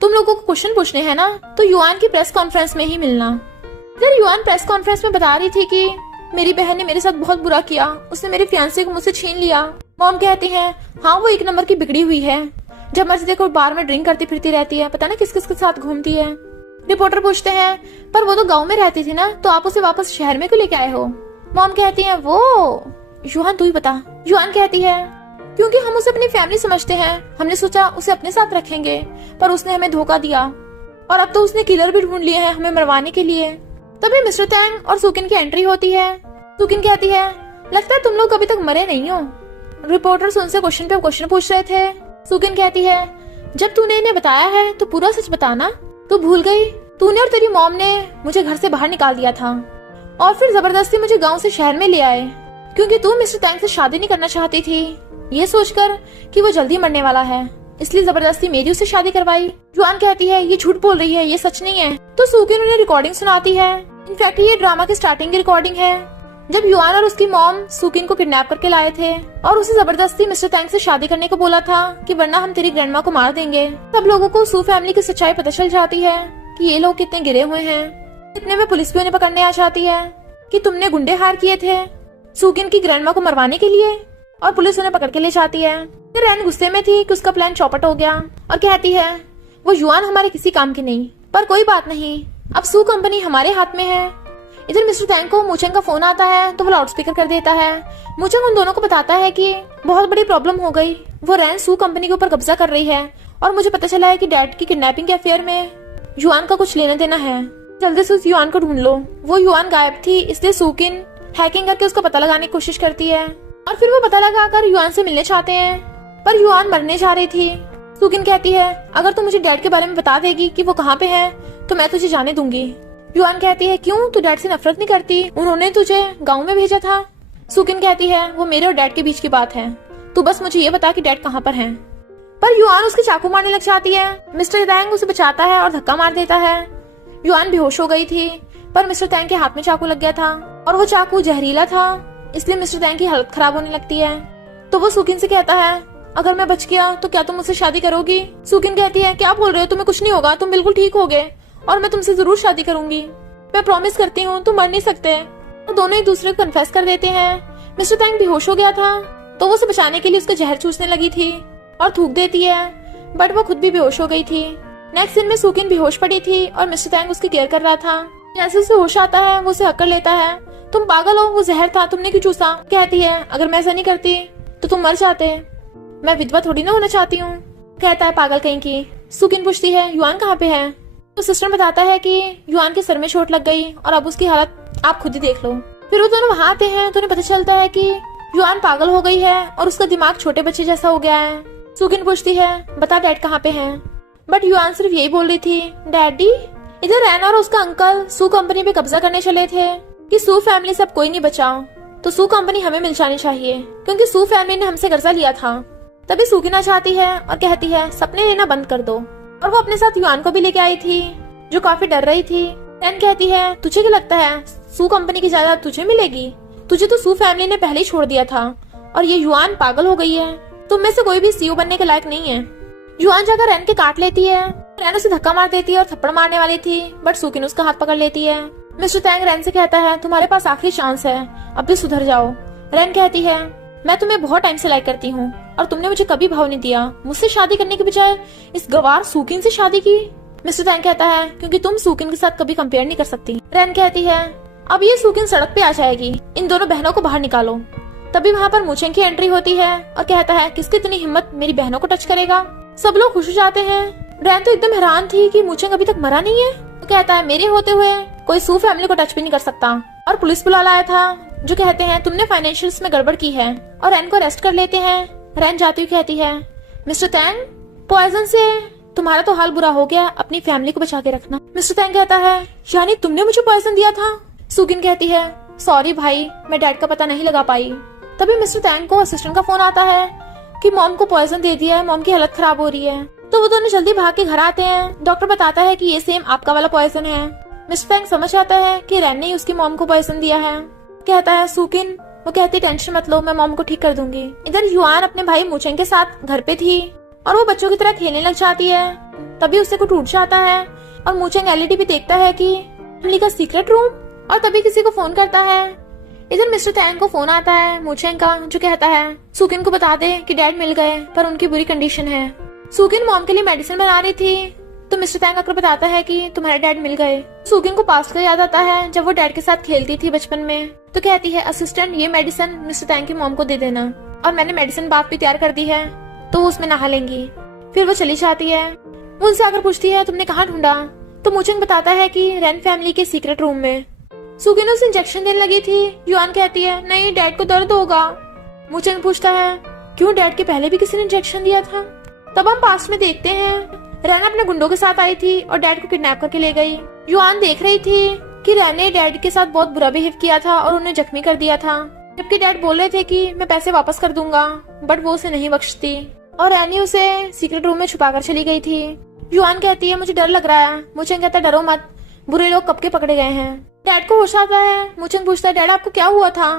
तुम लोगों को क्वेश्चन पूछने हैं ना तो युआन की प्रेस कॉन्फ्रेंस में ही मिलना। इधर युआन प्रेस कॉन्फ्रेंस में बता रही थी कि मेरी बहन ने मेरे साथ बहुत बुरा किया, उसने मेरे फियांसे को मुझसे छीन लिया। मॉम कहती है हाँ वो एक नंबर की बिगड़ी हुई है, जब मर्जी देखो बार में ड्रिंक करती फिरती रहती है, पता ना किस किस के साथ घूमती है। रिपोर्टर पूछते हैं पर वो तो गांव में रहती थी ना, तो आप उसे वापस शहर में क्यों लेके आए हो। मॉम कहती है वो युआन तू ही बता। युआन कहती है क्योंकि हम उसे अपनी फैमिली समझते हैं, हमने सोचा उसे अपने साथ रखेंगे, पर उसने हमें धोखा दिया और अब तो उसने किलर भी ढूंढ लिए हैं हमें मरवाने के लिए। तभी मिस्टर तैंग और सुकिन की एंट्री होती है। सुकिन कहती है लगता है तुम लोग अभी तक मरे नहीं हो। रिपोर्टर्स उनसे क्वेश्चन पे क्वेश्चन पूछ रहे थे। सुकिन कहती है जब तूने इन्हें बताया है तो पूरा सच बताना, तू भूल गई तूने और तेरी मॉम ने मुझे घर से बाहर निकाल दिया था और फिर जबरदस्ती मुझे गांव से शहर में ले आए क्योंकि तू मिस्टर तैंग से शादी नहीं करना चाहती थी, ये सोचकर कि वो जल्दी मरने वाला है, इसलिए जबरदस्ती मेरी उससे शादी करवाई। जुआन कहती है ये झूठ बोल रही है, ये सच नहीं है। तो सुकिन उन्हें रिकॉर्डिंग सुनाती है। इनफैक्ट ये ड्रामा की स्टार्टिंग की रिकॉर्डिंग है जब युआन और उसकी मॉम सुकिन को किडनैप करके लाए थे और उसे जबरदस्ती मिस्टर तैंग से शादी करने को बोला था कि वरना हम तेरी ग्रैंडमा को मार देंगे। सब लोगों को सू फैमिली की सच्चाई पता चल जाती है कि ये लोग कितने गिरे हुए हैं। इतने में पुलिस भी उन्हें पकड़ने आ जाती है कि तुमने गुंडे हायर किए थे सुकिन की ग्रैंडमा को मरवाने के लिए, और पुलिस उन्हें पकड़ के ले जाती है। फिर रैन गुस्से में थी कि उसका प्लान चौपट हो गया और कहती है वो युआन हमारे किसी काम की नहीं, पर कोई बात नहीं, अब सू कंपनी हमारे हाथ में है। इधर मिस्टर तैंग को मूचेंग का फोन आता है तो वो लाउड स्पीकर कर देता है। मूचेंग उन दोनों को बताता है कि बहुत बड़ी प्रॉब्लम हो गई, वो रैन सू कंपनी के ऊपर कब्जा कर रही है और मुझे पता चला है कि डैड की किडनैपिंग के अफेयर में युआन का कुछ लेना देना है, जल्दी से उस युआन को ढूंढ लो। वो युआन गायब थी, इसलिए सुकिन हैकिंग करके उसका पता लगाने की कोशिश करती है और फिर वो पता लगाकर युआन से मिलने चाहते हैं, पर युआन मरने जा रही थी। सुकिन कहती है अगर तू मुझे डैड के बारे में बता देगी कि वो कहाँ पे है तो मैं तुझे जाने दूंगी। युआन कहती है क्यों, तू डैड से नफरत नहीं करती, उन्होंने तुझे गाँव में भेजा था। सुकिन कहती है वो मेरे और डैड के बीच की बात है, तू बस मुझे ये बता कि डैड कहाँ पर है। पर युआन उसके चाकू मारने लग जाती है। मिस्टर तैंग उसे बचाता है और धक्का मार देता है। युआन बेहोश हो गई थी पर मिस्टर तैंग के हाथ में चाकू लग गया था और वो चाकू जहरीला था, इसलिए मिस्टर तैंग की हालत खराब होने लगती है। तो वो सुकिन से कहता है अगर मैं बच गया तो क्या तुम मुझसे शादी करोगी। सुकिन कहती है क्या बोल रहे हो, तुम्हें कुछ नहीं होगा, तुम बिल्कुल ठीक होगे और मैं तुमसे जरूर शादी करूंगी, मैं प्रॉमिस करती हूँ, तुम मर नहीं सकते। तो दोनों एक दूसरे को कन्फेस कर देते हैं। मिस्टर तैंग बेहोश हो गया था तो वो उसे बचाने के लिए उसका जहर चूसने लगी थी और थूक देती है, बट वो खुद भी बेहोश हो गई थी। नेक्स्ट दिन में सुकिन बेहोश पड़ी थी और मिस्टर तैंग उसकी केयर कर रहा था। जैसे उसे होश आता है वो उसे हक कर लेता है। तुम पागल हो, वो जहर था, तुमने क्यों चूसा। कहती है अगर मैं ऐसा नहीं करती तो तुम मर जाते, मैं विधवा थोड़ी ना होना चाहती हूँ। कहता है पागल कहीं की। सुकिन पूछती है युआन कहाँ पे है। तो सिस्टर बताता है कि युआन के सर में चोट लग गई और अब उसकी हालत आप खुद ही देख लो। फिर वो दोनों वहाँ आते हैं तो उन्हें पता चलता है कि युआन पागल हो गई है और उसका दिमाग छोटे बच्चे जैसा हो गया है। सुकिन पूछती है बता डैड कहाँ पे है, बट युआन सिर्फ यही बोल रही थी डैडी। इधर रैन और उसका अंकल सू कंपनी पे कब्जा करने चले थे कि सू फैमिली से अब कोई नहीं बचा, तो सू कंपनी हमें मिल जानी चाहिए क्योंकि सू फैमिली ने हमसे कर्जा लिया था। तभी सुकिन आ जाती है और कहती है सपने लेना बंद कर दो, और वो अपने साथ युआन को भी लेके आई थी जो काफी डर रही थी। रैन कहती है तुझे क्या लगता है सू कंपनी की जायदाद तुझे मिलेगी, तुझे तो सू फैमिली ने पहले ही छोड़ दिया था और ये युआन पागल हो गई है, तुम में से कोई भी सीईओ बनने के लायक नहीं है। युआन जाकर रैन के काट लेती है। रैन उसे धक्का मार देती है और थप्पड़ मारने वाली थी, बट सुकिन उसका हाथ पकड़ लेती है। मिस्टर तैंग रैन से कहता है तुम्हारे पास आखिरी चांस है, अब भी सुधर जाओ। रैन कहती है मैं तुम्हें बहुत टाइम से लाइक करती हूँ और तुमने मुझे कभी भाव नहीं दिया, मुझसे शादी करने के बजाय इस गवार सुकिन से शादी की। मिस्टर तैंग कहता है क्योंकि तुम सुकिन के साथ कभी कंपेयर नहीं कर सकती। रैन कहती है अब ये सुकिन सड़क पे आ जाएगी, इन दोनों बहनों को बाहर निकालो। तभी वहाँ पर मूचेंग की एंट्री होती है और कहता है किसकी इतनी हिम्मत मेरी बहनों को टच करेगा। सब लोग खुश हो जाते हैं। रैन तो एकदम हैरान थी कि मूचेंग अभी तक मरा नहीं है। तो कहता है मेरे होते हुए कोई सू फैमिली को टच भी नहीं कर सकता, और पुलिस बुला लाया था जो कहते हैं तुमने फाइनेंशियल्स में गड़बड़ की है और रैन को अरेस्ट कर लेते हैं। रैन जाती हुई कहती है मिस्टर तैंग पॉइजन से तुम्हारा तो हाल बुरा हो गया, अपनी फैमिली को बचा के रखना। मिस्टर तैंग कहता है यानी तुमने मुझे पॉइजन दिया था। सुकिन कहती है सॉरी भाई, मैं डैड का पता नहीं लगा पाई। तभी मिस्टर तैंग को असिस्टेंट का फोन आता है कि मॉम को पॉइजन दे दिया है, मॉम की हालत खराब हो रही है। तो वो दोनों जल्दी भाग के घर आते हैं। डॉक्टर बताता है कि ये सेम आपका वाला पॉइजन है। मिस्टर टैंग समझ आता है कि रैन ने ही उसकी मॉम को पॉइजन दिया है। कहता है सुकिन, वो कहती टेंशन मत लो, मैं मॉम को ठीक कर दूंगी। इधर युआन अपने भाई मूचेंग के साथ घर पे थी और वो बच्चों की तरह खेलने लग जाती है। तभी उससे कुछ टूट जाता है और मूचेंग एलईडी भी देखता है कि फैमिली का सीक्रेट रूम, और तभी किसी को फोन करता है। इधर मिस्टर टैंग को फोन आता है मूचेंग का, जो कहता है सुकिन को बता दे कि डैड मिल गए पर उनकी बुरी कंडीशन है। सुकिन मॉम के लिए मेडिसिन बना रही थी तो मिस्टर टैंग आकर बताता है कि तुम्हारे डैड मिल गए। सुकिन को पास्ट का याद आता है जब वो डैड के साथ खेलती थी बचपन में। तो कहती है असिस्टेंट, ये मेडिसिन मिस्टर टैंग की मॉम को दे देना, और मैंने मेडिसिन बात भी तैयार कर दी है तो वो उसमें नहा लेंगी। फिर वो चली जाती है। वो उनसे आकर पूछती है तुमने कहाँ ढूंढा? तो मूचेंग बताता है कि रैन फैमिली के सीक्रेट रूम में। सुकिन उसे इंजेक्शन देने लगी थी। युआन कहती है नहीं, डैड को दर्द होगा। मूचेंग पूछता है क्यों, डैड के पहले भी किसी ने इंजेक्शन दिया था। तब हम पास्ट में देखते हैं रैन अपने गुंडों के साथ आई थी और डैड को किडनैप करके ले गई। युआन देख रही थी कि रैन ने डैड के साथ बहुत बुरा बिहेव किया था और उन्हें जख्मी कर दिया था, जबकि डैड बोल रहे थे कि मैं पैसे वापस कर दूंगा, बट वो उसे नहीं बख्शती और रैनी उसे सीक्रेट रूम में छुपाकर चली गई थी। युआन कहती है मुझे डर लग रहा है। मूचेंग कहता है डरो मत, बुरे लोग कब के पकड़े गए हैं। डैड को होश आता है। मूचेंग पूछता है डैड आपको क्या हुआ था?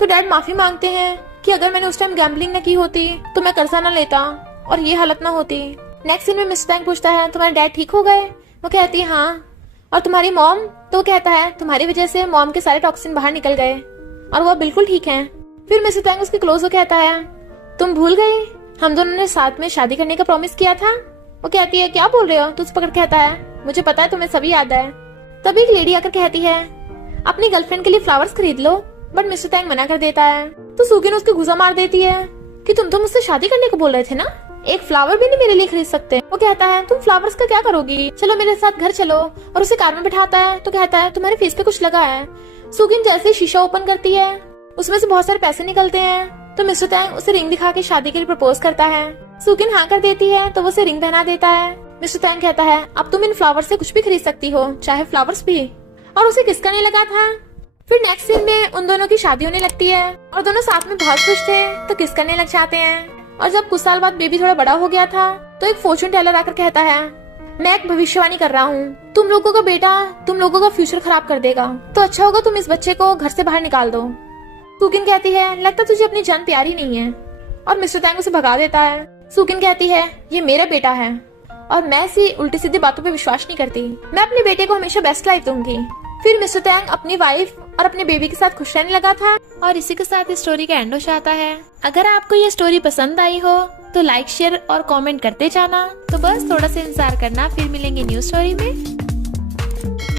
तो डैड माफी मांगते हैं कि अगर मैंने उस टाइम गैम्बलिंग न की होती तो मैं कर्जा न लेता और ये हालत न होती। नेक्स्ट सीन में मिस्टर टैंग पूछता है तुम्हारे डैड ठीक हो गए? वो कहती है हाँ। और तुम्हारी मॉम? तो वो कहता है तुम्हारी वजह से मॉम के सारे टॉक्सिन बाहर निकल गए और वो बिल्कुल ठीक है। फिर मिस्टर टैंग उसके क्लोज हो कहता है तुम भूल गई हम दोनों ने साथ में शादी करने का प्रॉमिस किया था? वो कहती है क्या बोल रहे हो? तो उस पकड़ कहता है मुझे पता है, तुम्हें सभी याद है। तभी एक लेडी आकर कहती है अपनी गर्लफ्रेंड के लिए फ्लावर्स खरीद लो, बट मिस्टर टैंग मना कर देता है। तो सुकिन उसके गुस्सा मार देती है कि तुम तो मुझसे शादी करने को बोल रहे थे ना, एक फ्लावर भी नहीं मेरे लिए खरीद सकते। वो कहता है तुम फ्लावर्स का क्या करोगी, चलो मेरे साथ घर चलो, और उसे कार में बिठाता है। तो कहता है तुम्हारे फेस पे कुछ लगा है। सुकिन जैसे शीशा ओपन करती है उसमें से बहुत सारे पैसे निकलते हैं। तो मिस्टर टैंग उसे रिंग दिखा के शादी के लिए प्रपोज करता है। सुकिन हाँ कर देती है तो वो उसे रिंग पहना देता है। मिस्टर टैंग कहता है अब तुम इन फ्लावर्स से कुछ भी खरीद सकती हो, चाहे फ्लावर्स भी, और उसे किसका नहीं लगा था। फिर नेक्स्ट सीन में उन दोनों की शादी होने लगती है और दोनों साथ में बहुत खुश थे तो किस करने लग जाते हैं। और जब कुछ साल बाद बेबी थोड़ा बड़ा हो गया था तो एक फॉर्चून टेलर आकर कहता है मैं एक भविष्यवाणी कर रहा हूँ, तुम लोगों का बेटा तुम लोगों का फ्यूचर खराब कर देगा, तो अच्छा होगा तुम इस बच्चे को घर से बाहर निकाल दो। सुकिन कहती है लगता तुझे अपनी जान प्यारी नहीं है, और मिस्टर टैंग उसे भगा देता है। सुकिन कहती है ये मेरा बेटा है और मैं ऐसी उल्टी सीधी बातों पे विश्वास नहीं करती, मैं अपने बेटे को हमेशा बेस्ट लाइफ दूंगी। फिर मिस्टर टैंग अपनी वाइफ और अपने बेबी के साथ खुश रहने लगा था। और इसी के साथ इस स्टोरी का एंड हो जाता है। अगर आपको ये स्टोरी पसंद आई हो तो लाइक शेयर और कमेंट करते जाना। तो बस थोड़ा सा इंतजार करना, फिर मिलेंगे न्यू स्टोरी में।